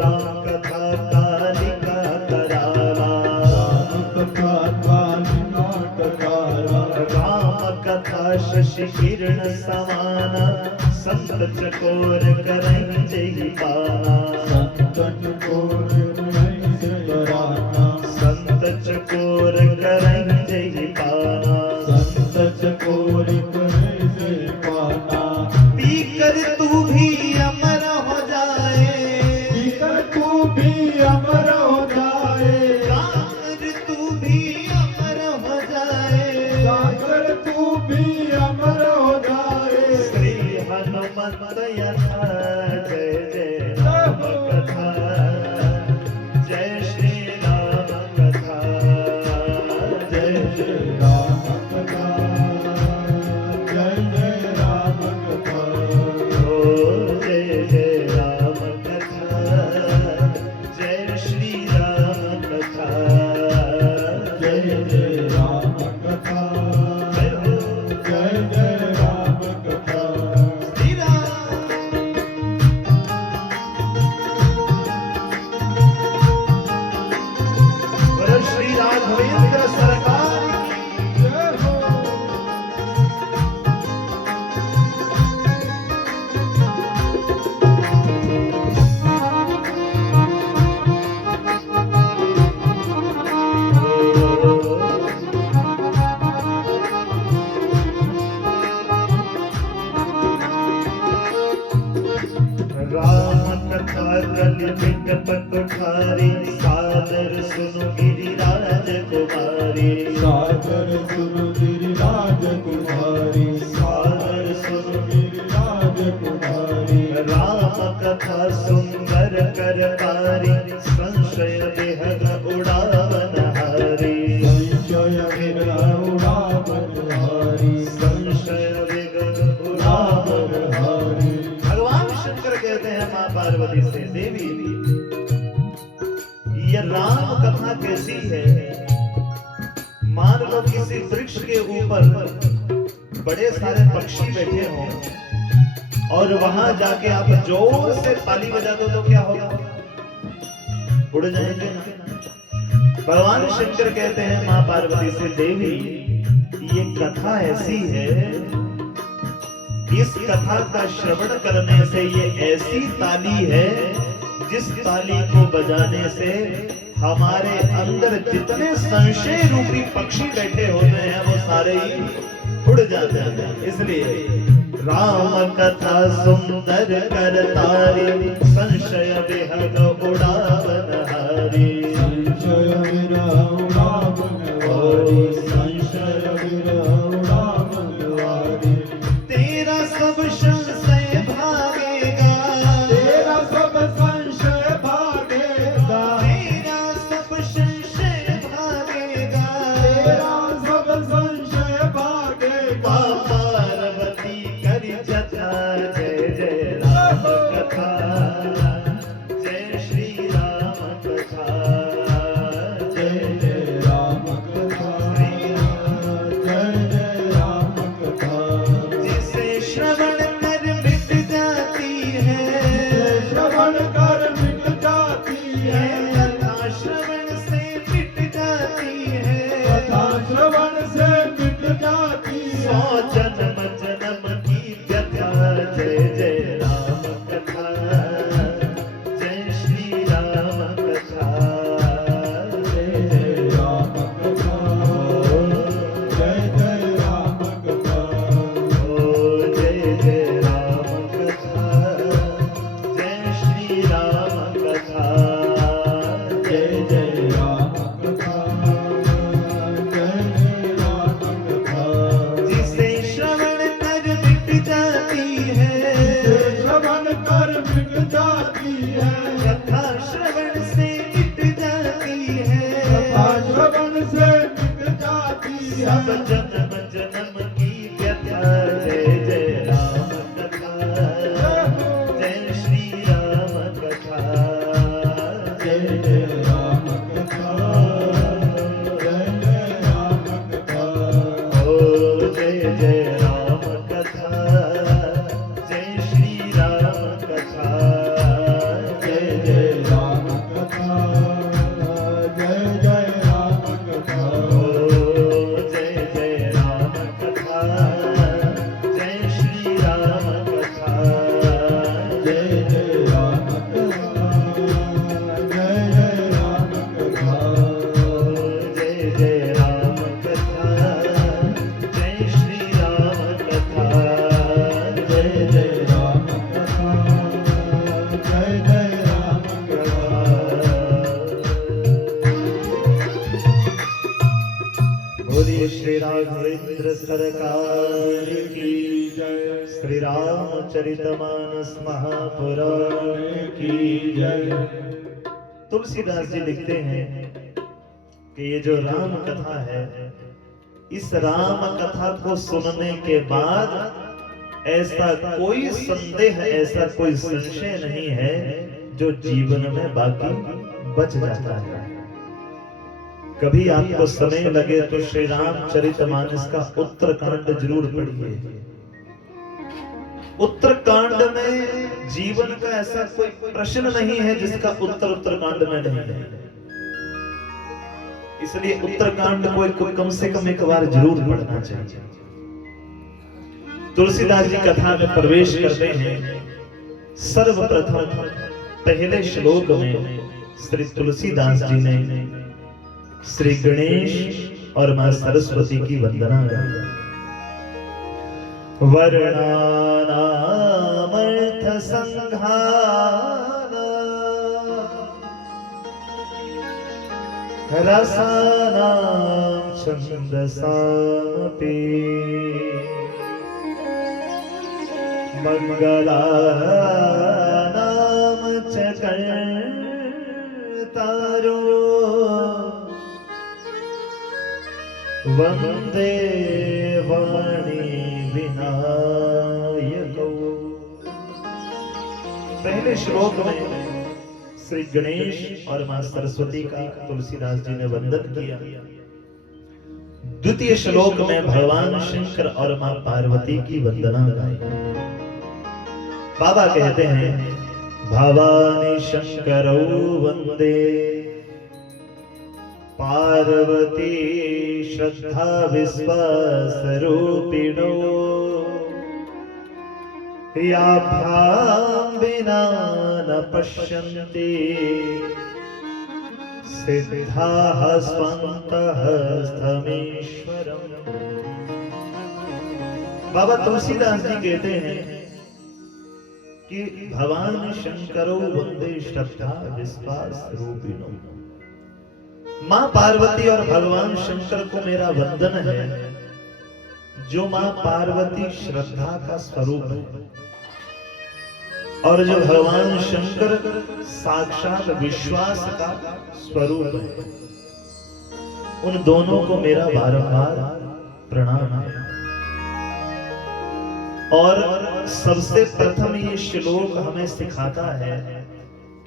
राम कथा कालिका कराला, राम कथा कालिका कराला, राम कथा शशि किरण समाना, संत चकोर करं जय पाना, संत चकोर करं जय पाना, संत चकोर करं जय पाना, संत चकोर करं जय पाना। पीकर तू भी अमर हो जाए, पीकर तू भी अमर हो जाए, गाकर तू भी अमर हो जाए, गाकर तू भी अमर हो जाए। श्री हनुमत यथा, जय जय राम कथा, जय श्री राम कथा, जय जय राम कथा, कल पिंड पकुठारी सादर सुनो गिरिराज कुमारी सागर सुनो गिरिराज कुमारी सागर सुनो गिरिराज कुमारी राम कथा सुंदर करतारी संशय बेहद उड़ावन हारी संशय विरह उड़ावन हारी संशय बेहद उड़ावन हारी भगवान शंकर कहते हैं मां पार्वती से, देवी ये राम कथा कैसी है। मान लो किसी वृक्ष के ऊपर बड़े सारे पक्षी बैठे हों और वहां जाके आप जोर से ताली बजा दो तो क्या होगा? उड़ जाएंगे ना। भगवान शंकर कहते हैं मां पार्वती से, देवी ये कथा ऐसी है, इस कथा का श्रवण करने से ये ऐसी ताली है जिस ताली को बजाने से हमारे अंदर जितने संशय रूपी पक्षी बैठे होते हैं वो सारे ही उड़ जाते हैं। इसलिए राम कथा सुंदर करतारी संशय बेहद उड़ावन हारी संशय विरह उड़ावन हारी संशय विरह उड़ावन हारी तेरा सब संशय भागेगा तेरा सब संशय भागेगा तेरा सब संशय भागेगा तेरा सब संशय भागेगा पार्वती करी जथा जय जय राम कथा जय श्री राम कथा जय जय राम कथा जय जय राम कथा जिसे श्रवण कर मिट जाती है श्रवण कर मिट जाती है कथा श्रवण से मिट जाती है कथा श्रवण से मिट जाती है सौ जन्म जन्म की व्यथा जय जय राम कथा जय श्री राम कथा जय जय राम कथा जय जय राम कथा ओ जय जय राम कथा जय श्री राम कथा जय जय राम कथा जय जय राम कथा जिसे श्रवण कर मिट जाती है श्रवण कर मिट जाती है कथा श्रवण से मिट जाती है कथा श्रवण से मिट जाती सब है जन्म जन्म की व्यथा जय जय राम कथा जय श्री राम कथा जय जय राम कथा जय जय राम कथा ओ जय जय राम कथा जय श्री राम कथा जय जय राम कथा जय जय राम कथा ओ जय जय राम कथा जय श्री राम कथा जय जय राम कथा जय जय राम कथा जय जय राम कथा जय श्री राम कथा जय जय राम कथा जय जय राम बोलिए श्री राघवेंद्र सरकार की जय श्री रामचरितमानस महापुराण की जय तुलसीदास जी लिखते हैं कि ये जो राम कथा है, इस राम कथा को सुनने के बाद ऐसा कोई संदेह, ऐसा कोई संशय नहीं है जो जीवन में बाकी बच जाता है। कभी आपको समय लगे तो श्री रामचरितमानस का उत्तरकांड जरूर पढ़िए। उत्तरकांड में जीवन का ऐसा कोई प्रश्न नहीं है जिसका उत्तर उत्तरकांड में नहीं है। इसलिए उत्तरकांड को कम से कम एक बार जरूर पढ़ना चाहिए। तुलसीदास जी कथा में प्रवेश करते हैं। सर्वप्रथम पहले श्लोक में श्री तुलसीदास जी ने श्री गणेश और मां सरस्वती की वंदना गाई। वर्णानामर्थ संघान रसानां छन्दसामपि मंगलानां च कर्तारो वन्दे वाणी विनायको। पहले श्लोक में श्री गणेश और मां सरस्वती का तुलसीदास जी ने वंदन किया। द्वितीय श्लोक में भगवान शंकर और मां पार्वती की वंदना गाई। बाबा कहते हैं भवानी शंकरौ वंदे पार्वती श्रद्धा विश्वास रूपिणो याभ्यां विना न पश्यन्ति सिद्धाः स्वन्तः स्थमेश्वरम्। बाबा तुलसीदास जी कहते हैं कि भगवान शंकरो वंदे श्रद्धा विश्वास रूपिणो। मां पार्वती और भगवान शंकर को मेरा वंदन है। जो मां पार्वती श्रद्धा का स्वरूप है और जो भगवान शंकर साक्षात विश्वास का स्वरूप है, उन दोनों को मेरा बारंबार प्रणाम है। और सबसे प्रथम ये श्लोक हमें सिखाता है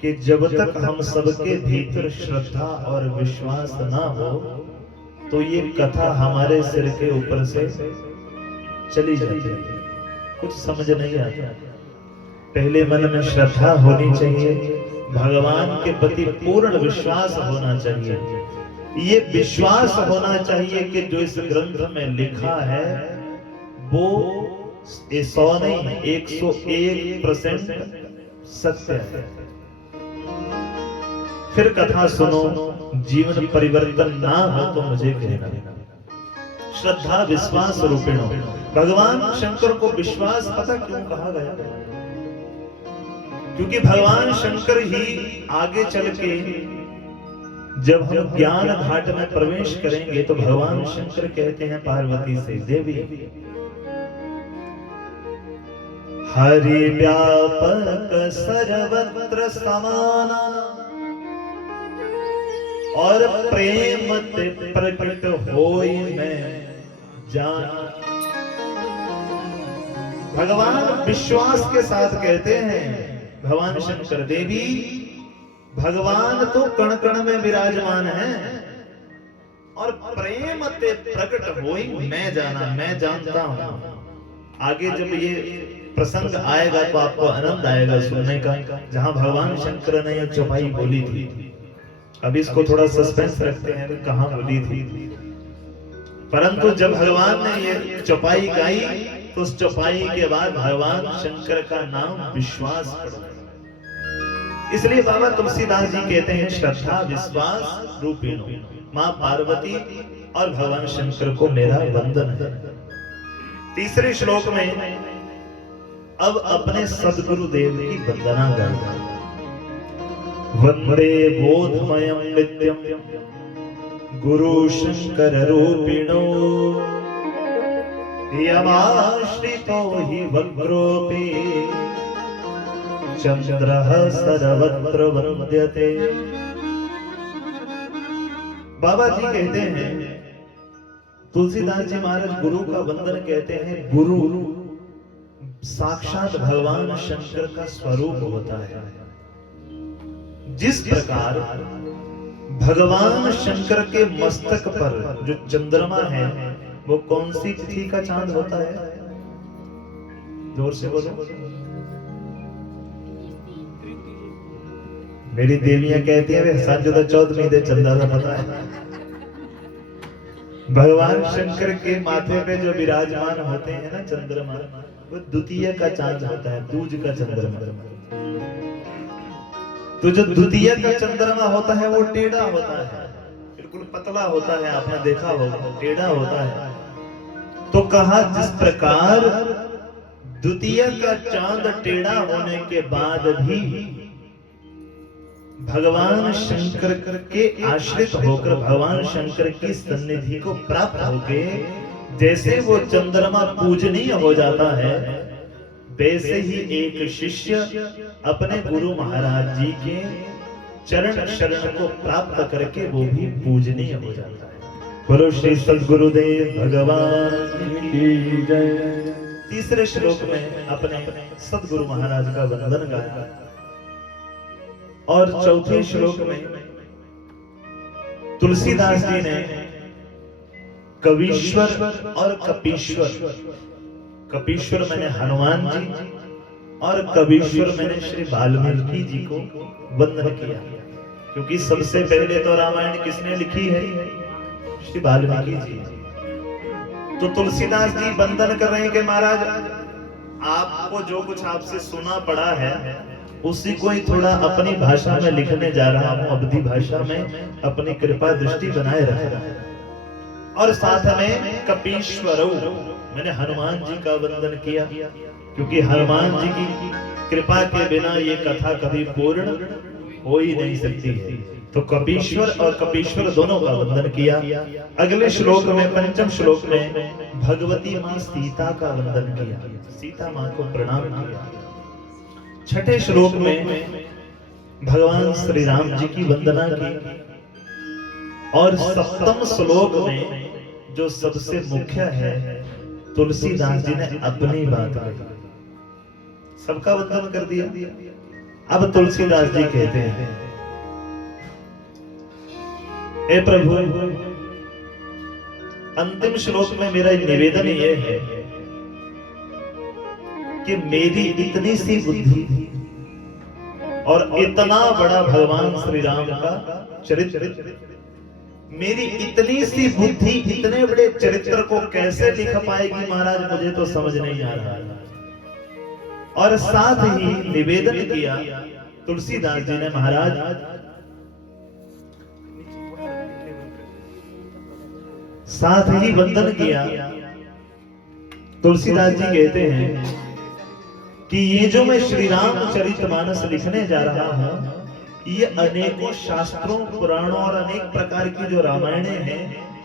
कि जब तक हम सबके भीतर श्रद्धा और विश्वास ना हो तो ये कथा हमारे सिर के ऊपर से चली जाती है, कुछ समझ नहीं आता। पहले मन में श्रद्धा होनी चाहिए, भगवान के प्रति पूर्ण विश्वास होना चाहिए। ये विश्वास होना चाहिए कि जो इस ग्रंथ में लिखा है वो 100 नहीं 101% सत्य है। फिर कथा सुनो, जीवन परिवर्तन ना हो तो मुझे कहना। श्रद्धा विश्वास रूपिणो। भगवान शंकर को विश्वास पता क्यों कहा गया? क्योंकि भगवान शंकर ही आगे चल के जब हम ज्ञान घाट में प्रवेश करेंगे तो भगवान शंकर कहते हैं पार्वती से, देवी हरि व्यापक सर्वत्र समाना और प्रेम ते प्रकट होई मैं जान। भगवान विश्वास के साथ कहते हैं, भगवान शंकर देवी भगवान तो कण कण में विराजमान है और प्रेम ते प्रकट होई मैं जाना, मैं जानता हूं। आगे जब ये प्रसंग आएगा तो आपको आनंद आएगा सुनने का, जहां भगवान शंकर ने यह चौपाई बोली थी। अब इसको थोड़ा सस्पेंस रखते हैं कि कहां बोली थी, परंतु जब भगवान ने ये चौपाई गाई तो उस चौपाई के बाद भगवान शंकर का नाम विश्वास पड़ा। इसलिए बाबा तुलसीदास जी कहते हैं श्रद्धा विश्वास रूपिणो। मां पार्वती और भगवान शंकर को मेरा वंदन है। तीसरे श्लोक में अब अपने सदगुरु देव की वंदना गाई। वंदे बोधमयं नित्यं गुरु शंकर रूपिणो यमाश्रितो हि वक्रोऽपि चंद्रः सर्वत्र वन्द्यते। बाबा जी कहते हैं, तुलसीदास जी महाराज गुरु का वंदन कहते हैं। गुरु साक्षात भगवान शंकर का स्वरूप होता है। जिस प्रकार भगवान शंकर के मस्तक पर जो चंद्रमा है वो कौन सी तिथि का चांद होता है? जोर से बोलो। मेरी देवियां कहती है संजोदा चौदहवीं दे चंदा का पता है। भगवान शंकर के माथे पे जो विराजमान होते हैं ना चंद्रमा, वो द्वितीय का चांद होता है, दूज का चंद्रमा। तो जो द्वितीय का चंद्रमा होता है वो टेढ़ा होता है, बिल्कुल पतला होता है, आपने देखा होगा टेढ़ा होता है। तो कहा जिस प्रकार द्वितीय का चांद टेढ़ा होने के बाद भी भगवान शंकर के आश्रित होकर भगवान शंकर की सन्निधि को प्राप्त होके जैसे वो चंद्रमा पूजनीय हो जाता है, वैसे ही एक शिष्य अपने गुरु महाराज जी के चरण शरण को प्राप्त करके वो भी पूजनीय हो जाता है। बोलो श्री सद्गुरुदेव भगवान की जय। तीसरे श्लोक में अपने सद्गुरु महाराज का वंदन गाया और चौथे श्लोक में तुलसीदास जी ने कवीश्वर और कपीश्वर, कपीश्वर मैंने हनुमान जी और कवीश्वर मैंने श्री वाल्मीकि जी को वंदन किया, क्योंकि सबसे पहले तो रामायण किसने लिखी है? श्री वाल्मीकि जी। तो तुलसीदास जी वंदन कर रहे हैं कि महाराज आपको जो कुछ आपसे सुना पड़ा है उसी को ही थोड़ा अपनी भाषा में लिखने जा रहा हूं, अवधी भाषा में अपनी कृपा दृष्टि बनाए रख रहा है। और साथ में कपीश्वर मैंने हनुमान जी का वंदन किया, क्योंकि हनुमान जी की कृपा के बिना ये कथा कभी पूर्ण हो ही नहीं सकती है। तो कपीश्वर और कपीश्वर दोनों का वंदन किया। अगले श्लोक में, पंचम श्लोक में भगवती माँ सीता का वंदन किया, सीता माँ को प्रणाम किया। छठे श्लोक में भगवान श्री राम जी की वंदना की। और सप्तम श्लोक में जो सबसे मुख्य है, तुलसीदास जी ने अपनी बात कही, सबका वंदन कर दिया। अब तुलसीदास जी कहते हैं, हे प्रभु, अंतिम श्लोक में मेरा निवेदन ये है कि मेरी इतनी सी बुद्धि और इतना बड़ा भगवान श्री राम का चरित्र, मेरी इतनी सी बुद्धि इतने बड़े चरित्र को कैसे लिख पाएगी महाराज, मुझे तो समझ नहीं आ रहा। और साथ ही निवेदन किया तुलसीदास जी ने, महाराज साथ ही वंदन किया। तुलसीदास जी कहते हैं कि ये जो मैं श्री राम चरितमानस लिखने जा रहा हूं, ये अनेकों शास्त्रों, पुराणों और अनेक प्रकार की जो रामायणें हैं,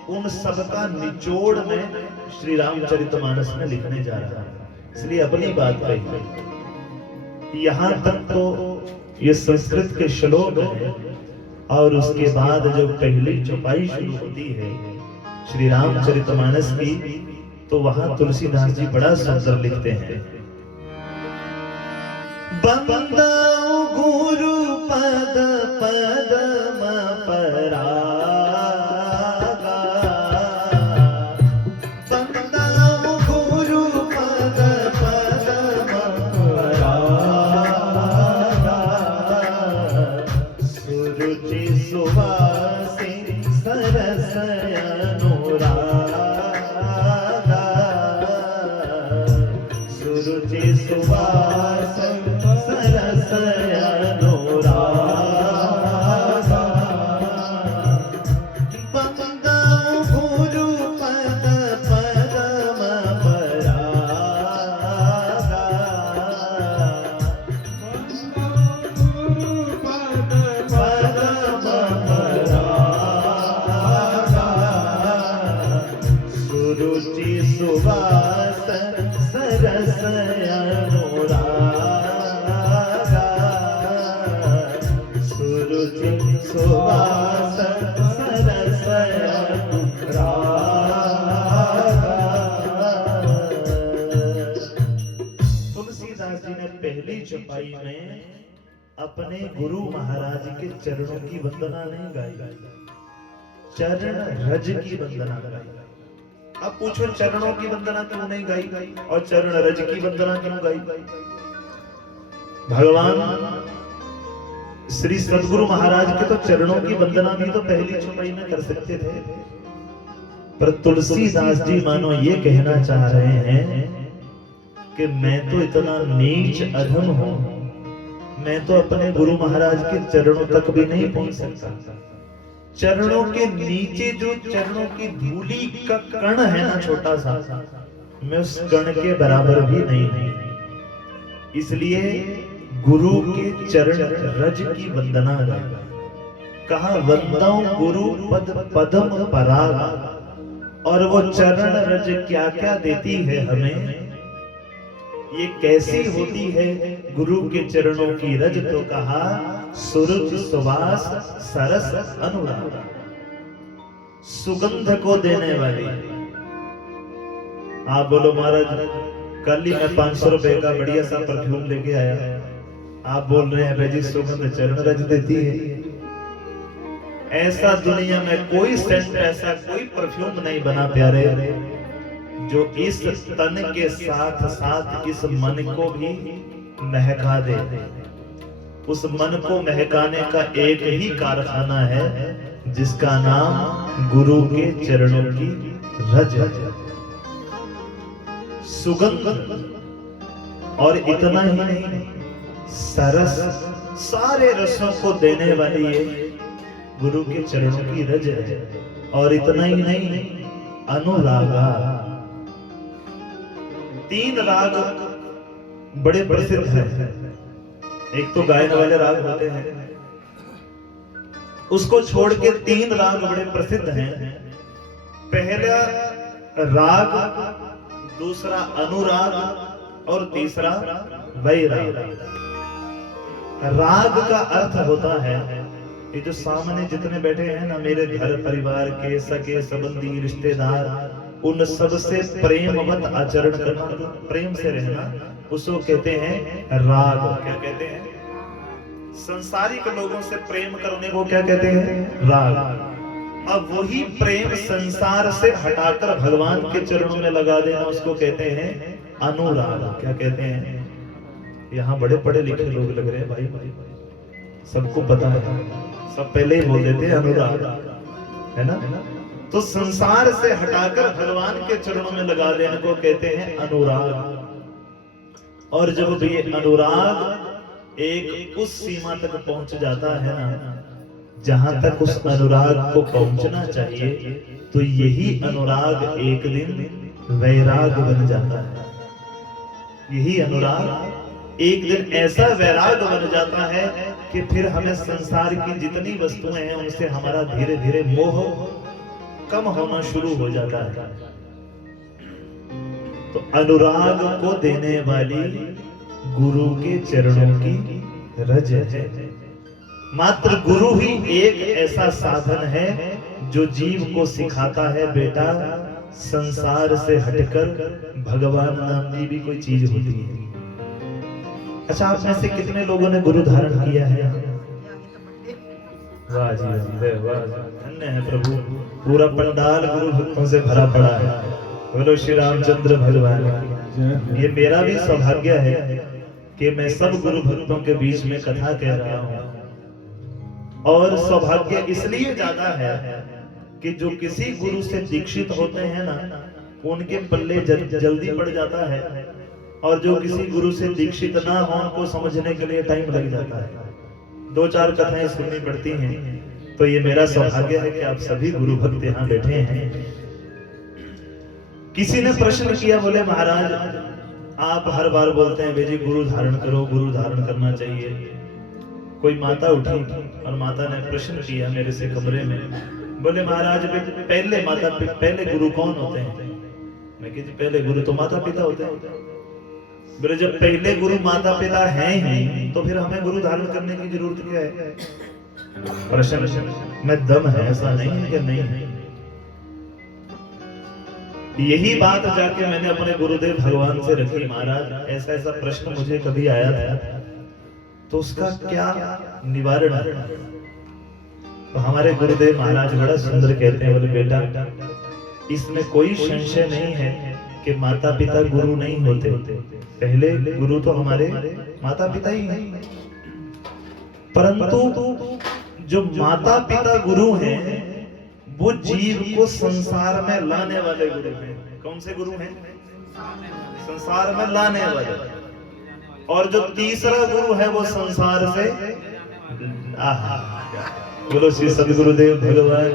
उन सब का निचोड़ में श्री राम चरितमानस में लिखने जा रहा हूं। इसलिए अपनी बात कही। यहाँ तक तो ये संस्कृत के श्लोक है, और उसके बाद जो पहली चौपाई शुरू होती है श्री राम चरितमानस की, तो वहां तुलसीदास जी बड़ा सुंदर लिखते हैं, बंदाऊ गुरु पद पदम परागा, बंदाऊ गुरु पद पदम परागा, सुरुचि सुवासि सरस अनुरागा, सुरुचि सुवास सरस अनुरागा, बंदाऊ गुरु पद पदम परागा, गुरु पद पदम परागा, सुरुचि सुवास सरस अनुरागा, सुरुचि सुवास सरस अनुरागा। तुलसीदास जी ने पहली चौपाई में अपने गुरु महाराज के चरणों की वंदना नहीं गाई, चरण रज की वंदना गाई। अब पूछो चरणों की वंदना क्यों नहीं गाई और चरण रज की वंदना क्यों गाई? भगवान श्री सद्गुरु महाराज के तो चरणों की वंदना भी तो पहली चौपाई में कर सकते थे, पर तुलसीदास जी मानो ये कहना चाह रहे हैं कि मैं तो इतना नीच अधम हूं, मैं तो अपने गुरु महाराज के चरणों तक भी नहीं पहुंच सकता। चरणों के नीचे जो चरणों की धूली का कण है ना, छोटा सा, मैं उस कण के बराबर भी नहीं हूं। इसलिए गुरु के चरण रज की वंदना है। कहा वंदौ गुरु पद पदम पराग। और वो चरण रज क्या क्या देती है हमें, ये कैसी होती है गुरु के चरणों की रज। तो कहा सुरुच सुवास सरस अनुराग, सुगंध को देने वाली। आप बोलो महाराज कल ही मैं 500 रुपए का बढ़िया सा परफ्यूम लेके आया, आप बोल रहे हैं जी सुगंध चरण रज देती है। ऐसा दुनिया में कोई सेंट, ऐसा कोई परफ्यूम नहीं बना प्यारे जो इस तन के साथ साथ इस मन को भी महका दे। उस मन को महकाने का एक ही कारखाना है जिसका नाम गुरु के चरणों की रज है, सुगंध। और इतना ही नहीं, सरस, सारे रसों को देने वाली ये गुरु के चरणों की रज है। और इतना ही नहीं, अनुरागा। 3 राग बड़े प्रसिद्ध हैं। एक तो गायन वाले राग होते हैं, उसको छोड़ के 3 राग बड़े प्रसिद्ध हैं। पहला राग, दूसरा अनुराग और तीसरा वैराग। राग का अर्थ होता है, ये जो सामने जितने बैठे हैं ना, मेरे घर परिवार के सगे संबंधी रिश्तेदार, उन सब से प्रेमवत आचरण करना, प्रेम से रहना, उसको कहते हैं राग। क्या कहते हैं? संसारिक लोगों से प्रेम करने को क्या कहते हैं? राग। अब वही प्रेम संसार से हटाकर भगवान के चरणों में लगा देना, उसको कहते हैं अनुराग। क्या कहते हैं? यहाँ बड़े पढ़े लिखे लोग लग रहे हैं भाई, सबको पता है, सब पहले ही बोल देते हैं अनुराग, है ना। तो संसार से हटाकर भगवान के चरणों में लगा देने को कहते हैं अनुराग। और जब ये अनुराग एक उस सीमा तक पहुंच जाता है ना, जहां तक उस अनुराग को पहुंचना चाहिए, तो यही अनुराग एक दिन वैराग बन जाता है। यही अनुराग एक दिन ऐसा वैराग बन जाता है कि फिर हमें संसार की जितनी वस्तुएं हैं उनसे हमारा धीरे धीरे मोह कम होना शुरू हो जाता है। तो अनुराग को देने वाली गुरु के चरणों की रज है। मात्र गुरु ही एक ऐसा साधन है जो जीव को सिखाता है, बेटा संसार से हटकर भगवान नाम की भी कोई चीज होती है। अच्छा, आप में से कितने लोगों ने गुरु धारण किया है? वाह जी वाह, धन्य है प्रभु। पूरा पंडाल गुरु भक्तों से भरा पड़ा है। बोलो श्री रामचंद्र भगवान। ये मेरा भी सौभाग्य है कि मैं सब गुरु भक्तों के बीच में कथा कह रहा हूँ। और सौभाग्य इसलिए ज्यादा है कि जो किसी गुरु से दीक्षित होते हैं ना, उनके पल्ले जल्दी पड़ जाता है, और जो किसी गुरु से दीक्षित ना हो उनको समझने के लिए टाइम लग जाता है। 2-4 कथाएं सुननी पड़ती हैं। तो ये मेरा सौभाग्य है कि आप सभी गुरु भक्त यहाँ बैठे हैं। किसी ने प्रश्न किया, बोले महाराज आप हर बार बोलते हैं बेजी गुरु धारण करो, गुरु धारण करना चाहिए। कोई माता उठी और माता ने प्रश्न किया मेरे से कमरे में, बोले महाराज पहले गुरु कौन होते हैं? मैं कहा जी पहले गुरु तो माता पिता होते हैं। बोले जब पहले गुरु माता पिता हैं ही तो फिर हमें गुरु धारण करने की जरूरत क्या है? प्रश्न में दम है, ऐसा नहीं है कि नहीं है। यही बात जाके मैंने अपने गुरुदेव भगवान से रखी, महाराज ऐसा ऐसा प्रश्न मुझे कभी आया था, तो उसका क्या निवारण है? तो हमारे गुरुदेव महाराज बड़ा सुंदर कहते हैं, बोले बेटा इसमें कोई संशय नहीं है कि माता पिता गुरु नहीं होते, पहले गुरु तो हमारे माता पिता ही हैं। परंतु जो माता पिता गुरु हैं वो जीव को संसार में लाने वाले गुरु हैं। कौन से गुरु हैं? संसार में लाने वाले। और जो तीसरा गुरु है वो संसार से बोलो श्री सदगुरुदेव भगवान।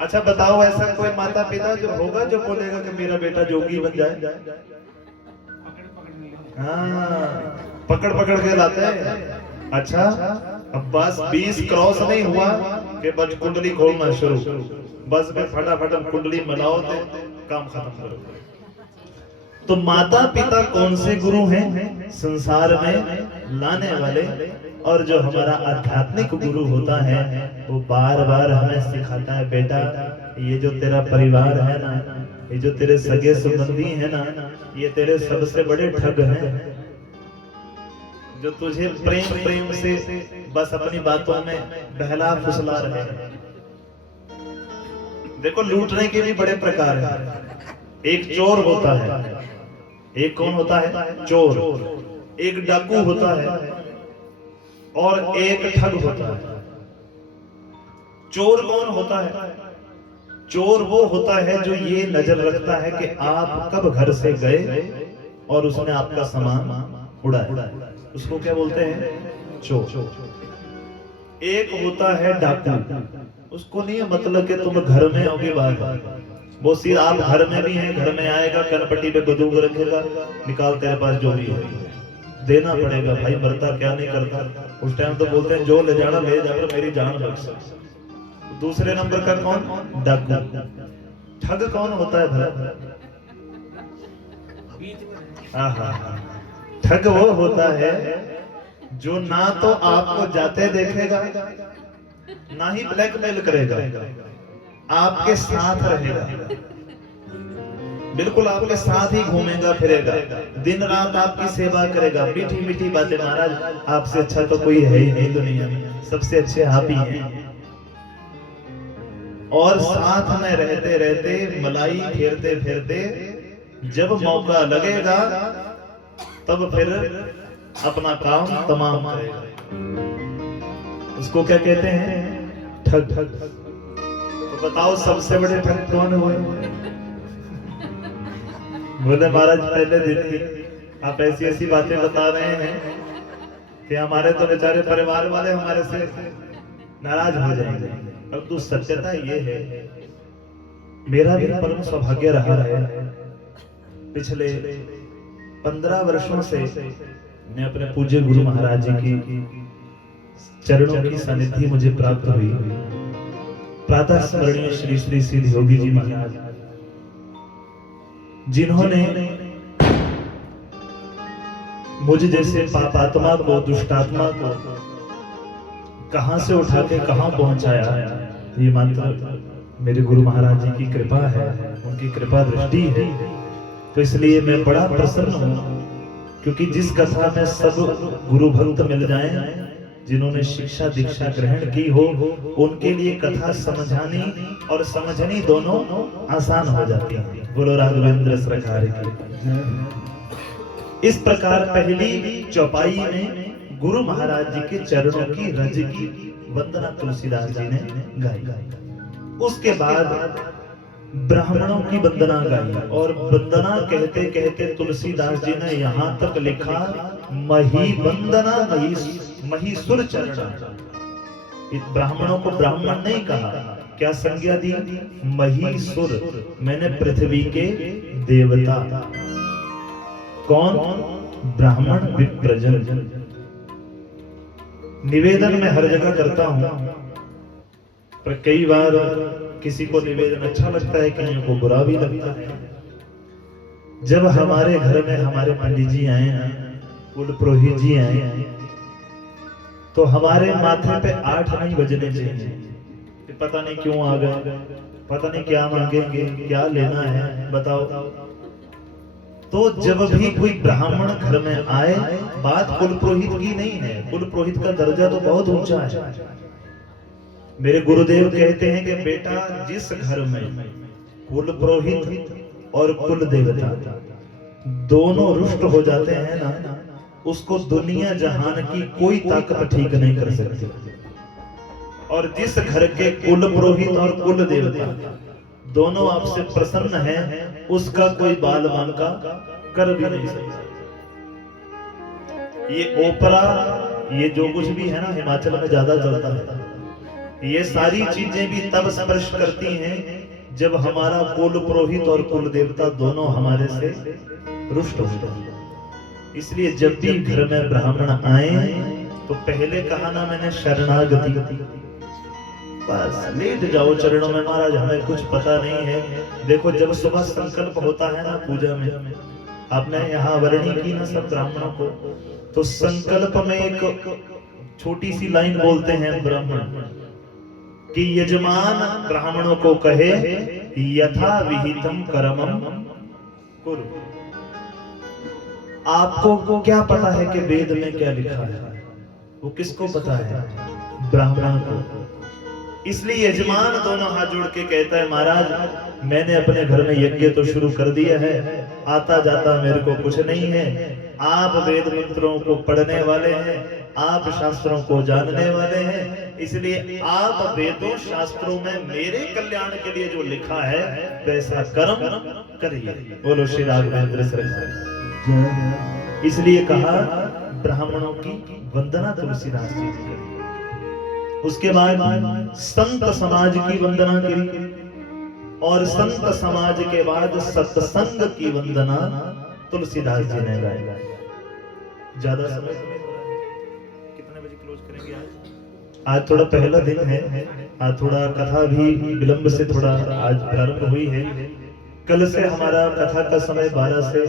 अच्छा बताओ, ऐसा कोई माता पिता जो होगा जो बोलेगा कि मेरा बेटा जोगी बन जाए? हाँ, पकड़ पकड़ के लाते हैं। अच्छा, अब बस 20 क्रॉस नहीं हुआ कि बस कुंडली खोलना शुरू, बस में फटाफट कुंडली मिलाओ तो काम खत्म करो। तो माता पिता कौन से गुरु हैं संसार में लाने वाले, और जो हमारा आध्यात्मिक गुरु होता है वो बार बार हमें सिखाता है, बेटा ये जो तेरा परिवार है ना, ये जो तेरे सगे संबंधी है ना, ये तेरे सबसे बड़े ठग हैं, जो तुझे प्रेम प्रेम से बस अपनी बातों में बहला फुसला रहे हैं। देखो लूटने के भी बड़े प्रकार हैं। एक चोर होता है, एक कौन होता है? चोर। एक डाकू होता है और एक ठग होता है। चोर कौन होता है? चोर वो होता है जो ये नजर रखता है कि आप कब घर से गए और उसने आपका सामान उड़ाया, उसको क्या बोलते हैं? चोर। एक होता है डाकू, उसको नहीं है मतलब कि तुम घर में होगी बाहर, वो सीधा आप घर में भी हैं, घर में आएगा, कनपट्टी पे बंदूक रखेगा, निकाल तेरे पास जो भी है देना पड़ेगा, भाई मरता क्या नहीं करता। उस टाइम तो बोलते हैं जो ले जाना ले जा, मेरी जान बच सकती। दूसरे नंबर का कौन? डाकू। ठग कौन होता है भला? ठग वो होता है जो ना तो आपको जाते देखेगा, ना ही ब्लैकमेल करेगा, आपके साथ रहेगा, बिल्कुल आपके साथ ही घूमेगा फिरेगा, दिन रात आपकी सेवा करेगा, मीठी मीठी बातें। महाराज आपसे अच्छा तो कोई है ही नहीं दुनिया में, सबसे अच्छे आप ही हैं। और साथ में रहते रहते मलाई फेरते फेरते जब मौका लगेगा तब फिर अपना काम तमाम करेगा। उसको क्या कहते हैं? ठग। तो बताओ सबसे बड़े ठग कौन हुए? बोले महाराज पहले दिन ही आप ऐसी ऐसी बातें बता रहे हैं कि हमारे तो बेचारे परिवार वाले हमारे से नाराज हो जाएंगे। अब तो सत्यता ये है, मेरा भी परम सौभाग्य रहा है, पिछले 15 वर्षों से मैं अपने पूज्य गुरु महाराज जी की चरणों की सानिध्य मुझे प्राप्त हुई। प्रातः स्मरणीय श्री श्री सिद्ध योगी जी महाराज, जिन्होंने मुझ जैसे पापात्मा को, दुष्टात्मा को कहां से उठा के कहां पहुंचाया, ये मात्र मेरे गुरु महाराज जी की कृपा है, उनकी कृपा दृष्टि है। तो इसलिए मैं बड़ा प्रसन्न हूं, क्योंकि जिस कथा में सब गुरु भक्त मिल जाएं, जिन्होंने शिक्षा दीक्षा ग्रहण की हो, उनके लिए कथा समझानी और समझनी दोनों आसान हो जाती है। बोलो राघवेंद्र सरकार की। इस प्रकार पहली चौपाई में गुरु महाराज जी के चरणों की रज की वंदना तुलसीदास जी ने गाई। उसके बाद ब्राह्मणों की वंदना गाई, और वंदना कहते कहते तुलसीदास जी ने यहाँ तक लिखा मही वंदना महीसुर चरण। ब्राह्मणों को ब्राह्मण नहीं कहा, क्या संज्ञा दी? महीसुर, मैंने पृथ्वी के देवता। कौन? ब्राह्मण विप्रजन। निवेदन में हर जगह करता हूं, पर कई बार किसी को निवेदन अच्छा लगता है, कईयों को बुरा भी लगता है। जब हमारे घर में हमारे पंडित जी आए, कुल पुरोहित जी आए, तो हमारे माथे पे 8 नहीं बजने चाहिए कि पता नहीं क्यों आ गए, पता नहीं क्या मांगेंगे, क्या लेना है बताओ। तो जब भी कोई ब्राह्मण घर में आए, बात कुल पुरोहित की नहीं है, कुल पुरोहित का दर्जा तो बहुत ऊंचा है। मेरे गुरुदेव कहते हैं कि बेटा जिस घर में कुल पुरोहित और कुल देवता दोनों रुष्ट हो जाते हैं ना, उसको दुनिया जहान की कोई ताकत ठीक नहीं कर सकती। और जिस घर के कुल पुरोहित और कुल देवता दोनों आपसे प्रसन्न हैं, उसका कोई बाल बांका कर भी नहीं सकता। ये ओपरा, ये जो कुछ भी है ना, हिमाचल में ज्यादा चलता है। ये सारी चीजें भी तब स्पर्श करती हैं जब हमारा कुल पुरोहित और कुल देवता दोनों हमारे से रुष्ट होते हैं। इसलिए जब भी घर में ब्राह्मण आए तो पहले कहा ना मैंने शरणागति, बस लेट जाओ चरणों में, महाराज हमें कुछ पता नहीं है। देखो जब सुबह संकल्प होता है ना पूजा में, आपने यहाँ वर्णी की ना सब ब्राह्मणों को, तो संकल्प में एक छोटी सी लाइन बोलते हैं ब्राह्मण कि यजमान ब्राह्मणों को कहे यथा विहितम कर्मम कुरु। आपको क्या पता है कि वेद में क्या लिखा है? वो किसको पता है? ब्राह्मण को। इसलिए यजमान दोनों हाथ जोड़ के कहता है महाराज मैंने अपने घर में यज्ञ तो शुरू कर दिया है, आता जाता मेरे को कुछ नहीं है। आप वेद मंत्रों को पढ़ने वाले हैं, आप शास्त्रों को जानने वाले हैं, इसलिए आप वेदों शास्त्रों में मेरे कल्याण के लिए जो लिखा है वैसा कर्म करिए। बोलो श्री राघवेंद्र सरकार। इसलिए कहा ब्राह्मणों की वंदना तुलसीदास जी ने करी। उसके बाद संत समाज की वंदना करी और संत समाज के बाद सत्संग की वंदना तुलसीदास जी ने गाई। ज्यादा समय तो नहीं हो रहा है, कितने बजे क्लोज करेंगे आज? आज थोड़ा पहला दिन है, आज थोड़ा कथा भी विलंब से थोड़ा आज प्रारंभ हुई है। कल से हमारा कथा का समय 12 से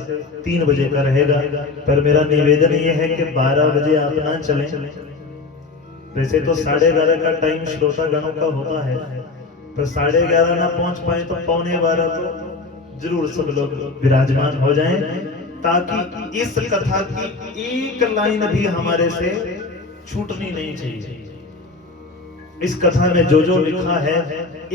3 बजे का रहेगा, पर मेरा निवेदन ये है कि 12 बजे आप ना चलें। वैसे तो 11:30 का टाइम श्रोता गणों का होता है, पर 11:30 ना पहुंच पाए तो 11:15 तो जरूर सब लोग विराजमान हो जाएं, ताकि इस कथा की एक लाइन भी हमारे से छूटनी नहीं चाहिए। इस कथा में जो जो लिखा है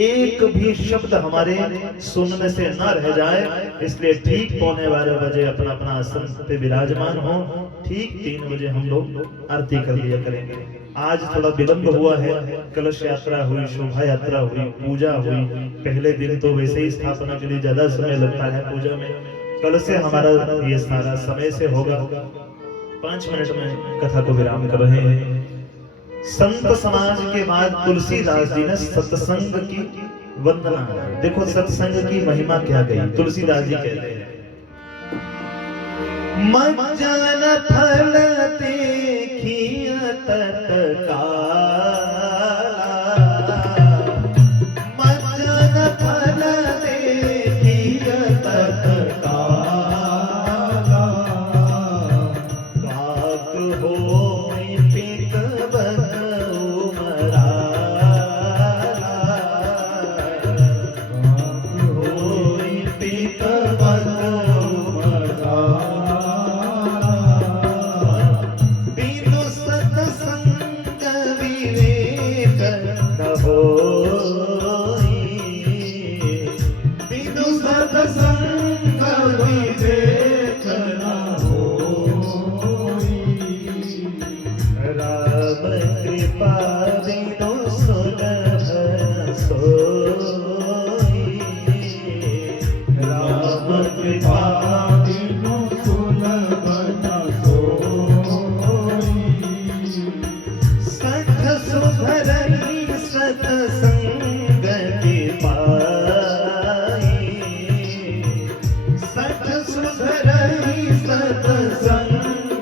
एक भी शब्द हमारे सुनने से न रह जाए, इसलिए ठीक 11:15 बजे अपना अपना आसन पे विराजमान हो। ठीक 3 बजे हम लोग आरती कर लिया करेंगे। आज थोड़ा विलंब हुआ है, कलश यात्रा हुई, शोभा यात्रा हुई, पूजा हुई। पहले दिन तो वैसे ही स्थापना के लिए ज्यादा समय लगता है पूजा में, कल से हमारा ये सारा समय से होगा। 5 मिनट में कथा को विराम कर रहे हैं। संत समाज के बाद तुलसीदास जी ने सत्संग की वंदना। देखो सत्संग की महिमा क्या गई। तुलसीदास जी कहते हैं मज्जन फल देखिय तत्काला, मज्जन फल देखिय तत्काला, काक होई पित बकऊ मराला, काक होई पित बकऊ मराला, बिनु सत्संग विवेक न होई, बिनु सत्संग विवेक न होई, राम कृपा बिनु सुलभ न सोई, राम कृपा बिनु सुलभ न सोई, सठ सुधरई सत्संग के पाई, सठ सुधरई सत्संग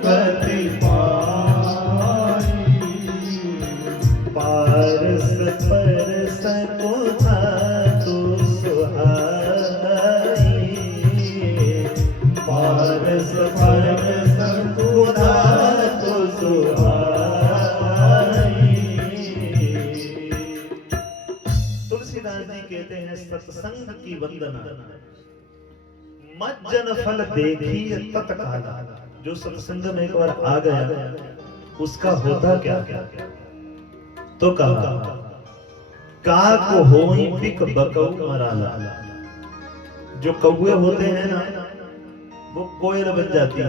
के पाई, पारस परस को धातु सुहाई, पारस परस को धातु सुहाई। तुलसीदास जी कहते हैं सत्संग की वंदना। मज्जन फल देखी तत्काला। जो सत्संग में एक बार आ गया उसका होता क्या? तो कहा काक होई पिक बकऊ मराला। जो कौवे होते हैं ना वो कोयल बन जाती है,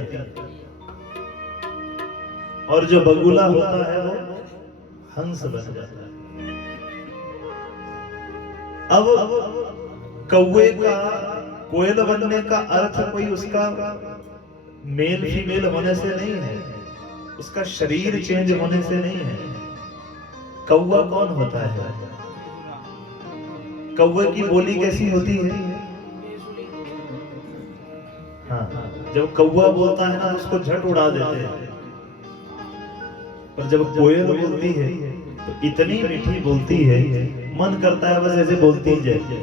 और जो बगुला होता है वो हंस बन जाता है। अब कौवे का कोयल बनने का अर्थ कोई उसका मेल फीमेल होने से नहीं है, उसका शरीर चेंज होने से नहीं है। कौवा कौन होता है? कौवे की बोली कैसी होती है? हाँ, जब कौवा बोलता है ना उसको झट उड़ा देते हैं, पर जब कोयल बोलती है तो इतनी मीठी बोलती है, मन करता है बस ऐसे बोलती जाए।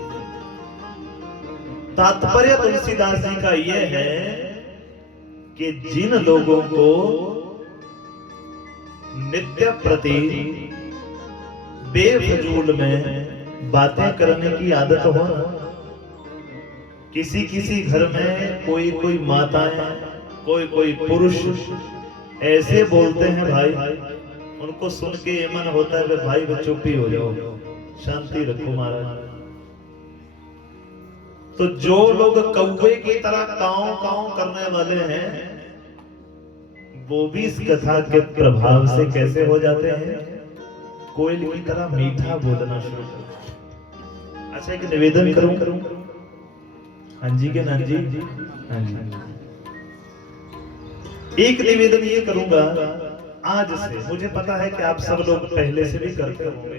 तात्पर्य तुलसीदास जी का यह है कि जिन लोगों को नित्य प्रति बेफजूल में बातें करने की आदत हो ना, किसी किसी घर में कोई कोई माताएं, कोई कोई पुरुष ऐसे बोलते हैं भाई, उनको सुन के ये मन होता है भाई वो चुप ही हो जाओ, शांति रखो महाराज। तो जो लोग कौवे की तरह काऊ काऊ करने वाले हैं, वो भी इस कथा के प्रभाव से कैसे हो जाते हैं, कोयल की तरह मीठा बोलना शुरू कर। अच्छा एक निवेदन करूं? हाँ जी के नान जी, हाँ जी। एक निवेदन ये करूंगा आज से, मुझे पता है कि आप सब लोग पहले से भी करते होंगे,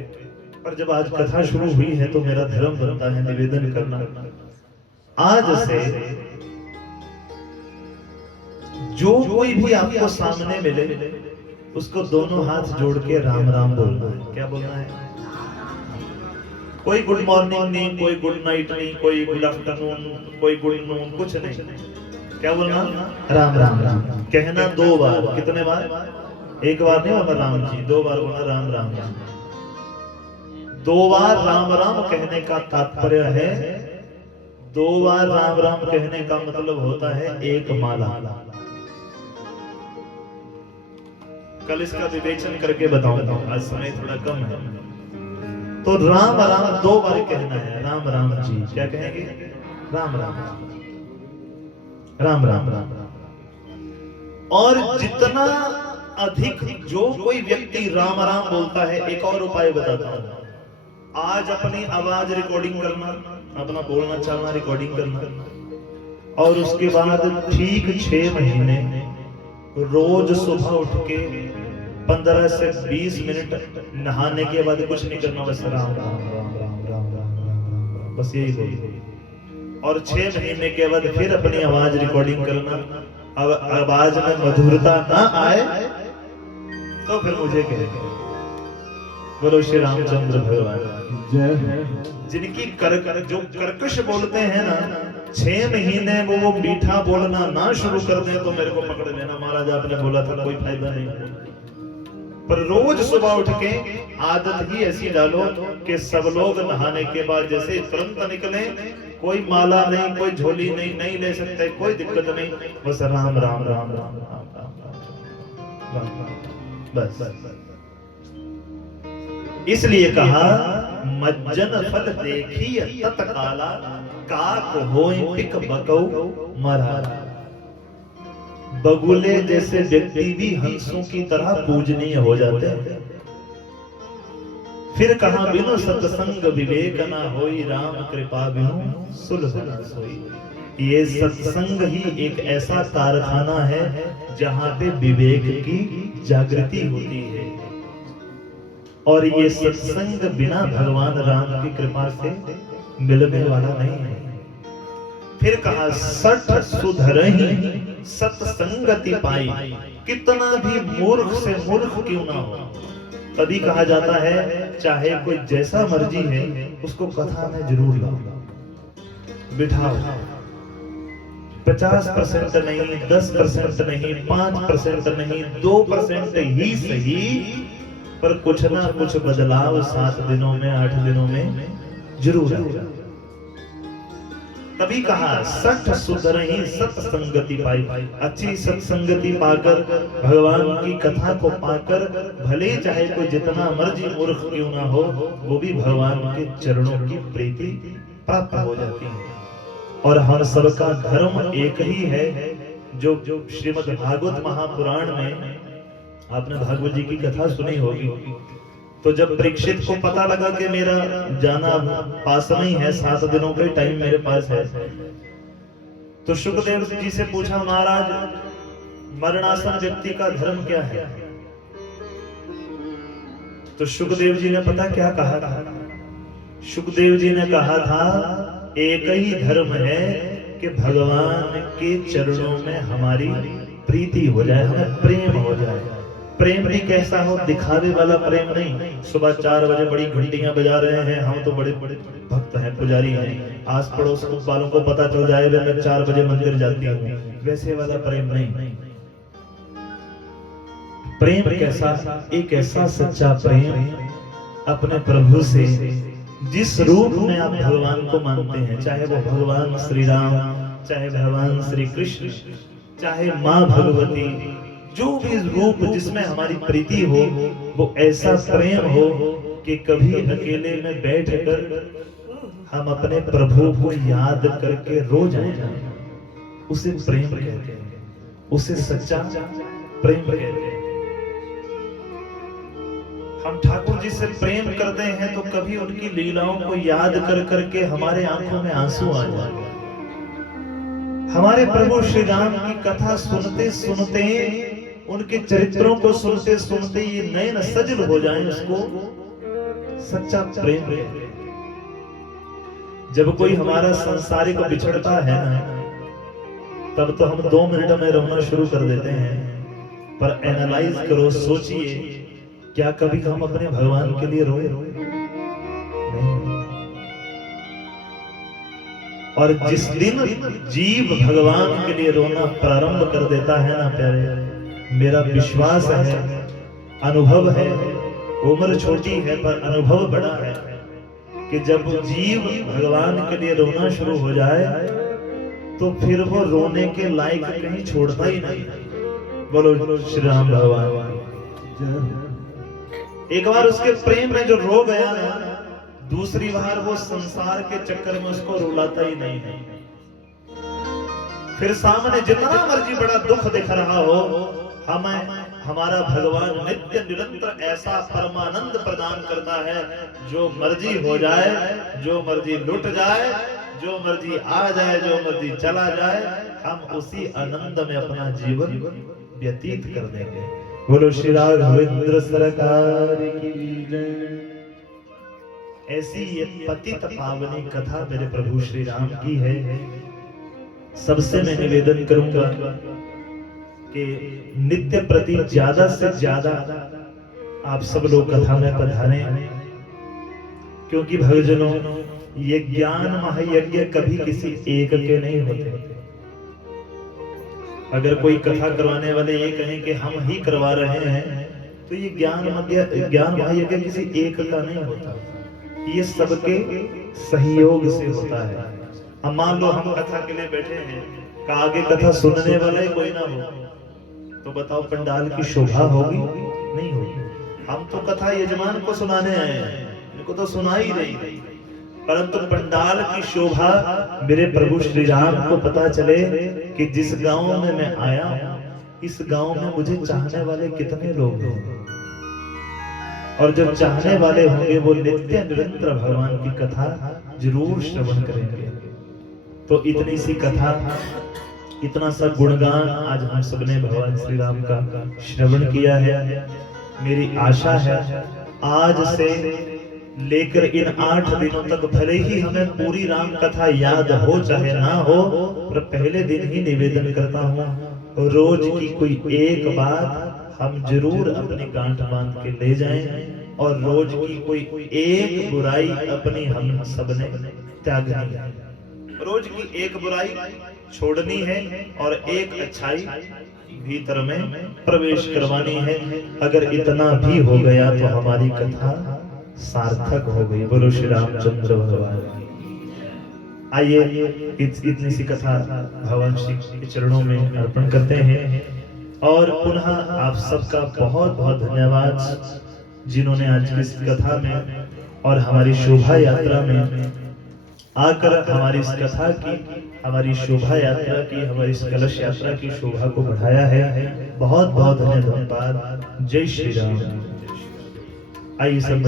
पर जब आज कथा शुरू हुई है तो मेरा धर्म बनता है निवेदन करना। आज से जो कोई भी आपको सामने मिले उसको दोनों हाथ जोड़ के राम राम बोलना है। क्या बोलना है? कोई गुड मॉर्निंग नहीं, कोई गुड नाइट नहीं, कोई गुड आफ्टरनून, कोई गुड नून, कुछ नहीं। क्या बोलना? राम राम राम। कहना 2 बार। कितने बार? 1 बार नहीं बोलना राम जी, 2 बार बोलना राम राम राम। 2 बार राम राम कहने का तात्पर्य है, 2 बार राम राम कहने का मतलब होता है 1 माला। कल इसका विवेचन करके बताऊंगा, आज समय थोड़ा कम है। तो राम राम 2 बार कहना है। राम राम जी, क्या कहेंगे? राम राम राम राम राम। और जितना अधिक जो कोई व्यक्ति राम राम बोलता है, एक और उपाय बताता हूं। आज अपनी आवाज रिकॉर्डिंग करना, अपना बोलना चलना रिकॉर्डिंग करना, और उसके बाद ठीक 6 महीने रोज सुबह उठ के 15 से 20 मिनट नहाने के बाद कुछ नहीं करना, बस राम राम राम राम राम राम, बस यही बोलिए। और 6 महीने के बाद फिर अपनी आवाज रिकॉर्डिंग करना। अब आवाज में मधुरता ना आए तो फिर मुझे कहेंगे। बोलो श्री रामचंद्र भगवान जय है। जिनकी जो कर्कश बोलते हैं ना, 6 महीने वो मीठा बोलना ना शुरू कर दें तो मेरे को पकड़ लेना, महाराज आपने बोला था कोई फायदा नहीं। पर रोज सुबह उठ के आदत ही ऐसी डालो कि सब लोग नहाने के बाद जैसे तुरंत निकले, कोई माला नहीं, कोई झोली नहीं, नहीं ले सकते, कोई दिक्कत नहीं, बस राम राम राम राम राम राम राम, बस। इसलिए कहा मज्जन फल देखी तत्काला, काक होय पिक बकौ मरा। बगुले जैसे व्यक्ति भी हंसों की तरह पूजनीय हो जाते हैं। फिर कहा बिनु सत्संग विवेक ना होई, राम कृपा बिनु सुलभ ना सोई। ये सत्संग ही एक ऐसा कारखाना है जहां पे विवेक की जागृति होती है, और ये सत्संग बिना भगवान राम की कृपा से मिलने वाला नहीं है। फिर कहा सठ सुधरहि सत्संगति पाई, कितना भी मूर्ख से मूर्ख क्यों ना हो, तभी कहा जाता है चाहे कोई जैसा मर्जी है उसको कथा में जरूर लाओ, बिठाओ। 50% नहीं, 10% नहीं, 5% नहीं, 2% ही सही, पर कुछ ना कुछ बदलाव 7 दिनों में, 8 दिनों में जरूर आएगा। तभी कहा सठ सुधरहि सत्संगति पाई। अच्छी सत्संगति पाकर, भगवान की कथा को पाकर, भले चाहे कोई जितना मर्जी मूर्ख क्यों ना हो, वो भी भगवान के चरणों की प्रीति प्राप्त हो जाती है। और हम सबका धर्म एक ही है, जो श्रीमद् भागवत महापुराण में आपने भागवत जी की कथा सुनी होगी। तो जब परीक्षित को पता लगा कि मेरा जाना पास में ही है, 7 दिनों का टाइम मेरे पास है, तो शुकदेव जी से पूछा महाराज मरणासन व्यक्ति का धर्म क्या है? तो शुकदेव जी ने पता क्या कहा था? शुकदेव जी ने कहा था एक ही धर्म है कि भगवान के चरणों में हमारी प्रीति हो जाए, हमें प्रेम हो जाए। प्रेम भी कैसा हो, दिखावे वाला प्रेम नहीं। सुबह 4 बजे बड़ी घंटियां बजा रहे हैं, हम तो बड़े बड़े भक्त हैं, पुजारी हैं, आस पड़ोस वालों को पता चल जाए मैं 4 बजे मंदिर जाती हूँ, वैसे वाला प्रेम नहीं। प्रेम कैसा, एक ऐसा सच्चा प्रेम अपने प्रभु से, जिस रूप में आप भगवान को मानते हैं, चाहे वो भगवान श्री राम, चाहे भगवान श्री कृष्ण, चाहे माँ भगवती, जो भी रूप जिसमें हमारी प्रीति हो, वो ऐसा प्रेम हो कि कभी अकेले में बैठकर हम अपने प्रभु को याद करके रो जाएं, उसे प्रेम कहते हैं, उसे सच्चा प्रेम कहते हैं। हम ठाकुर जी से प्रेम करते हैं तो कभी उनकी लीलाओं को याद कर करके हमारे आंखों में आंसू आ जाए। हमारे प्रभु श्री राम की कथा सुनते सुनते, उनके चरित्रों को सुनते सुनते ये नयन सजल हो जाए, उसको सच्चा प्रेम कहते हैं। जब कोई हमारा संसारिक बिछड़ता है ना, तब तो हम 2 मिनट में रोना शुरू कर देते हैं, पर एनालाइज करो, सोचिए, क्या कभी हम अपने भगवान के लिए रोए? नहीं। और जिस दिन जीव भगवान के लिए रोना प्रारंभ कर देता है ना प्यारे, मेरा विश्वास है, अनुभव है, उम्र छोटी है पर अनुभव बड़ा है, कि जब जीव भगवान के लिए रोना शुरू हो जाए तो फिर वो रोने के लायक कहीं छोड़ता ही नहीं। बोलो श्री राम भगवान। एक बार उसके प्रेम में जो रो गया ना, दूसरी बार वो संसार के चक्कर में उसको रुलाता ही नहीं है। फिर सामने जितना मर्जी बड़ा दुख दिख रहा हो, हमें हमारा भगवान नित्य निरंतर ऐसा परमानंद प्रदान करता है, जो मर्जी हो जाए, जो मर्जी लुट जाए, जो मर्जी आ जाए, जो मर्जी चला जाए, हम उसी आनंद में अपना जीवन व्यतीत कर देंगे। बोलो श्री राघवेंद्र सरकार की जय। ऐसी ये पतित पावनी कथा मेरे प्रभु श्री राम की है। सबसे मैं निवेदन करूंगा कि नित्य प्रति ज्यादा से ज्यादा आप सब लोग कथा में पधारें, क्योंकि भक्तजनों, ये ज्ञान महायज्ञ कभी किसी एक के नहीं होते। अगर कोई कथा करवाने वाले ये कहें कि हम ही करवा रहे हैं, तो ये ज्ञान महायज्ञ किसी एक का नहीं होता, ये सबके सहयोग से होता है। अब मान लो हम कथा के लिए बैठे हैं, का आगे कथा सुनने वाला ही कोई ना हो, तो बताओ पंडाल की शोभा होगी? नहीं होगी। हम तो कथा यजमान को सुनाने आए हैं, इनको तो सुना ही नहीं, परंतु पंडाल की शोभा मेरे प्रभु श्री राम को पता चले कि जिस गांव में मैं आया, इस गांव में मुझे चाहने वाले कितने लोग हैं, और जब चाहने वाले होंगे वो नित्य निरंतर भगवान की कथा जरूर श्रवण करेंगे। तो इतनी सी कथा, इतना सा गुणगान आज हम सबने भगवान श्री राम का श्रवण किया है। मेरी आशा है आज से लेकर इन 8 दिनों तक भले ही हमें पूरी राम कथा याद हो चाहे ना हो, पर पहले दिन ही निवेदन करता हूँ, रोज की कोई एक बात हम जरूर अपनी गांठ बांध के ले जाएं, और रोज की कोई एक बुराई अपनी हम सबने त्यागनी है। रोज की एक बुराई छोड़नी है और एक अच्छाई भीतर में प्रवेश करवानी है। अगर इतना भी हो गया तो हमारी कथा सार्थक हो गई। बोलो श्री रामचंद्र भगवान। आइए इतनी सी कथा भगवान श्री के चरणों में अर्पण करते हैं, और पुनः आप सबका बहुत बहुत धन्यवाद जिन्होंने आज की इस कथा में और हमारी शोभा यात्रा में आकर हमारी इस कथा की, हमारी शोभा यात्रा की, हमारी इस कलश यात्रा की शोभा को बढ़ाया है। बहुत बहुत धन्यवाद। जय श्री राम। आइए सब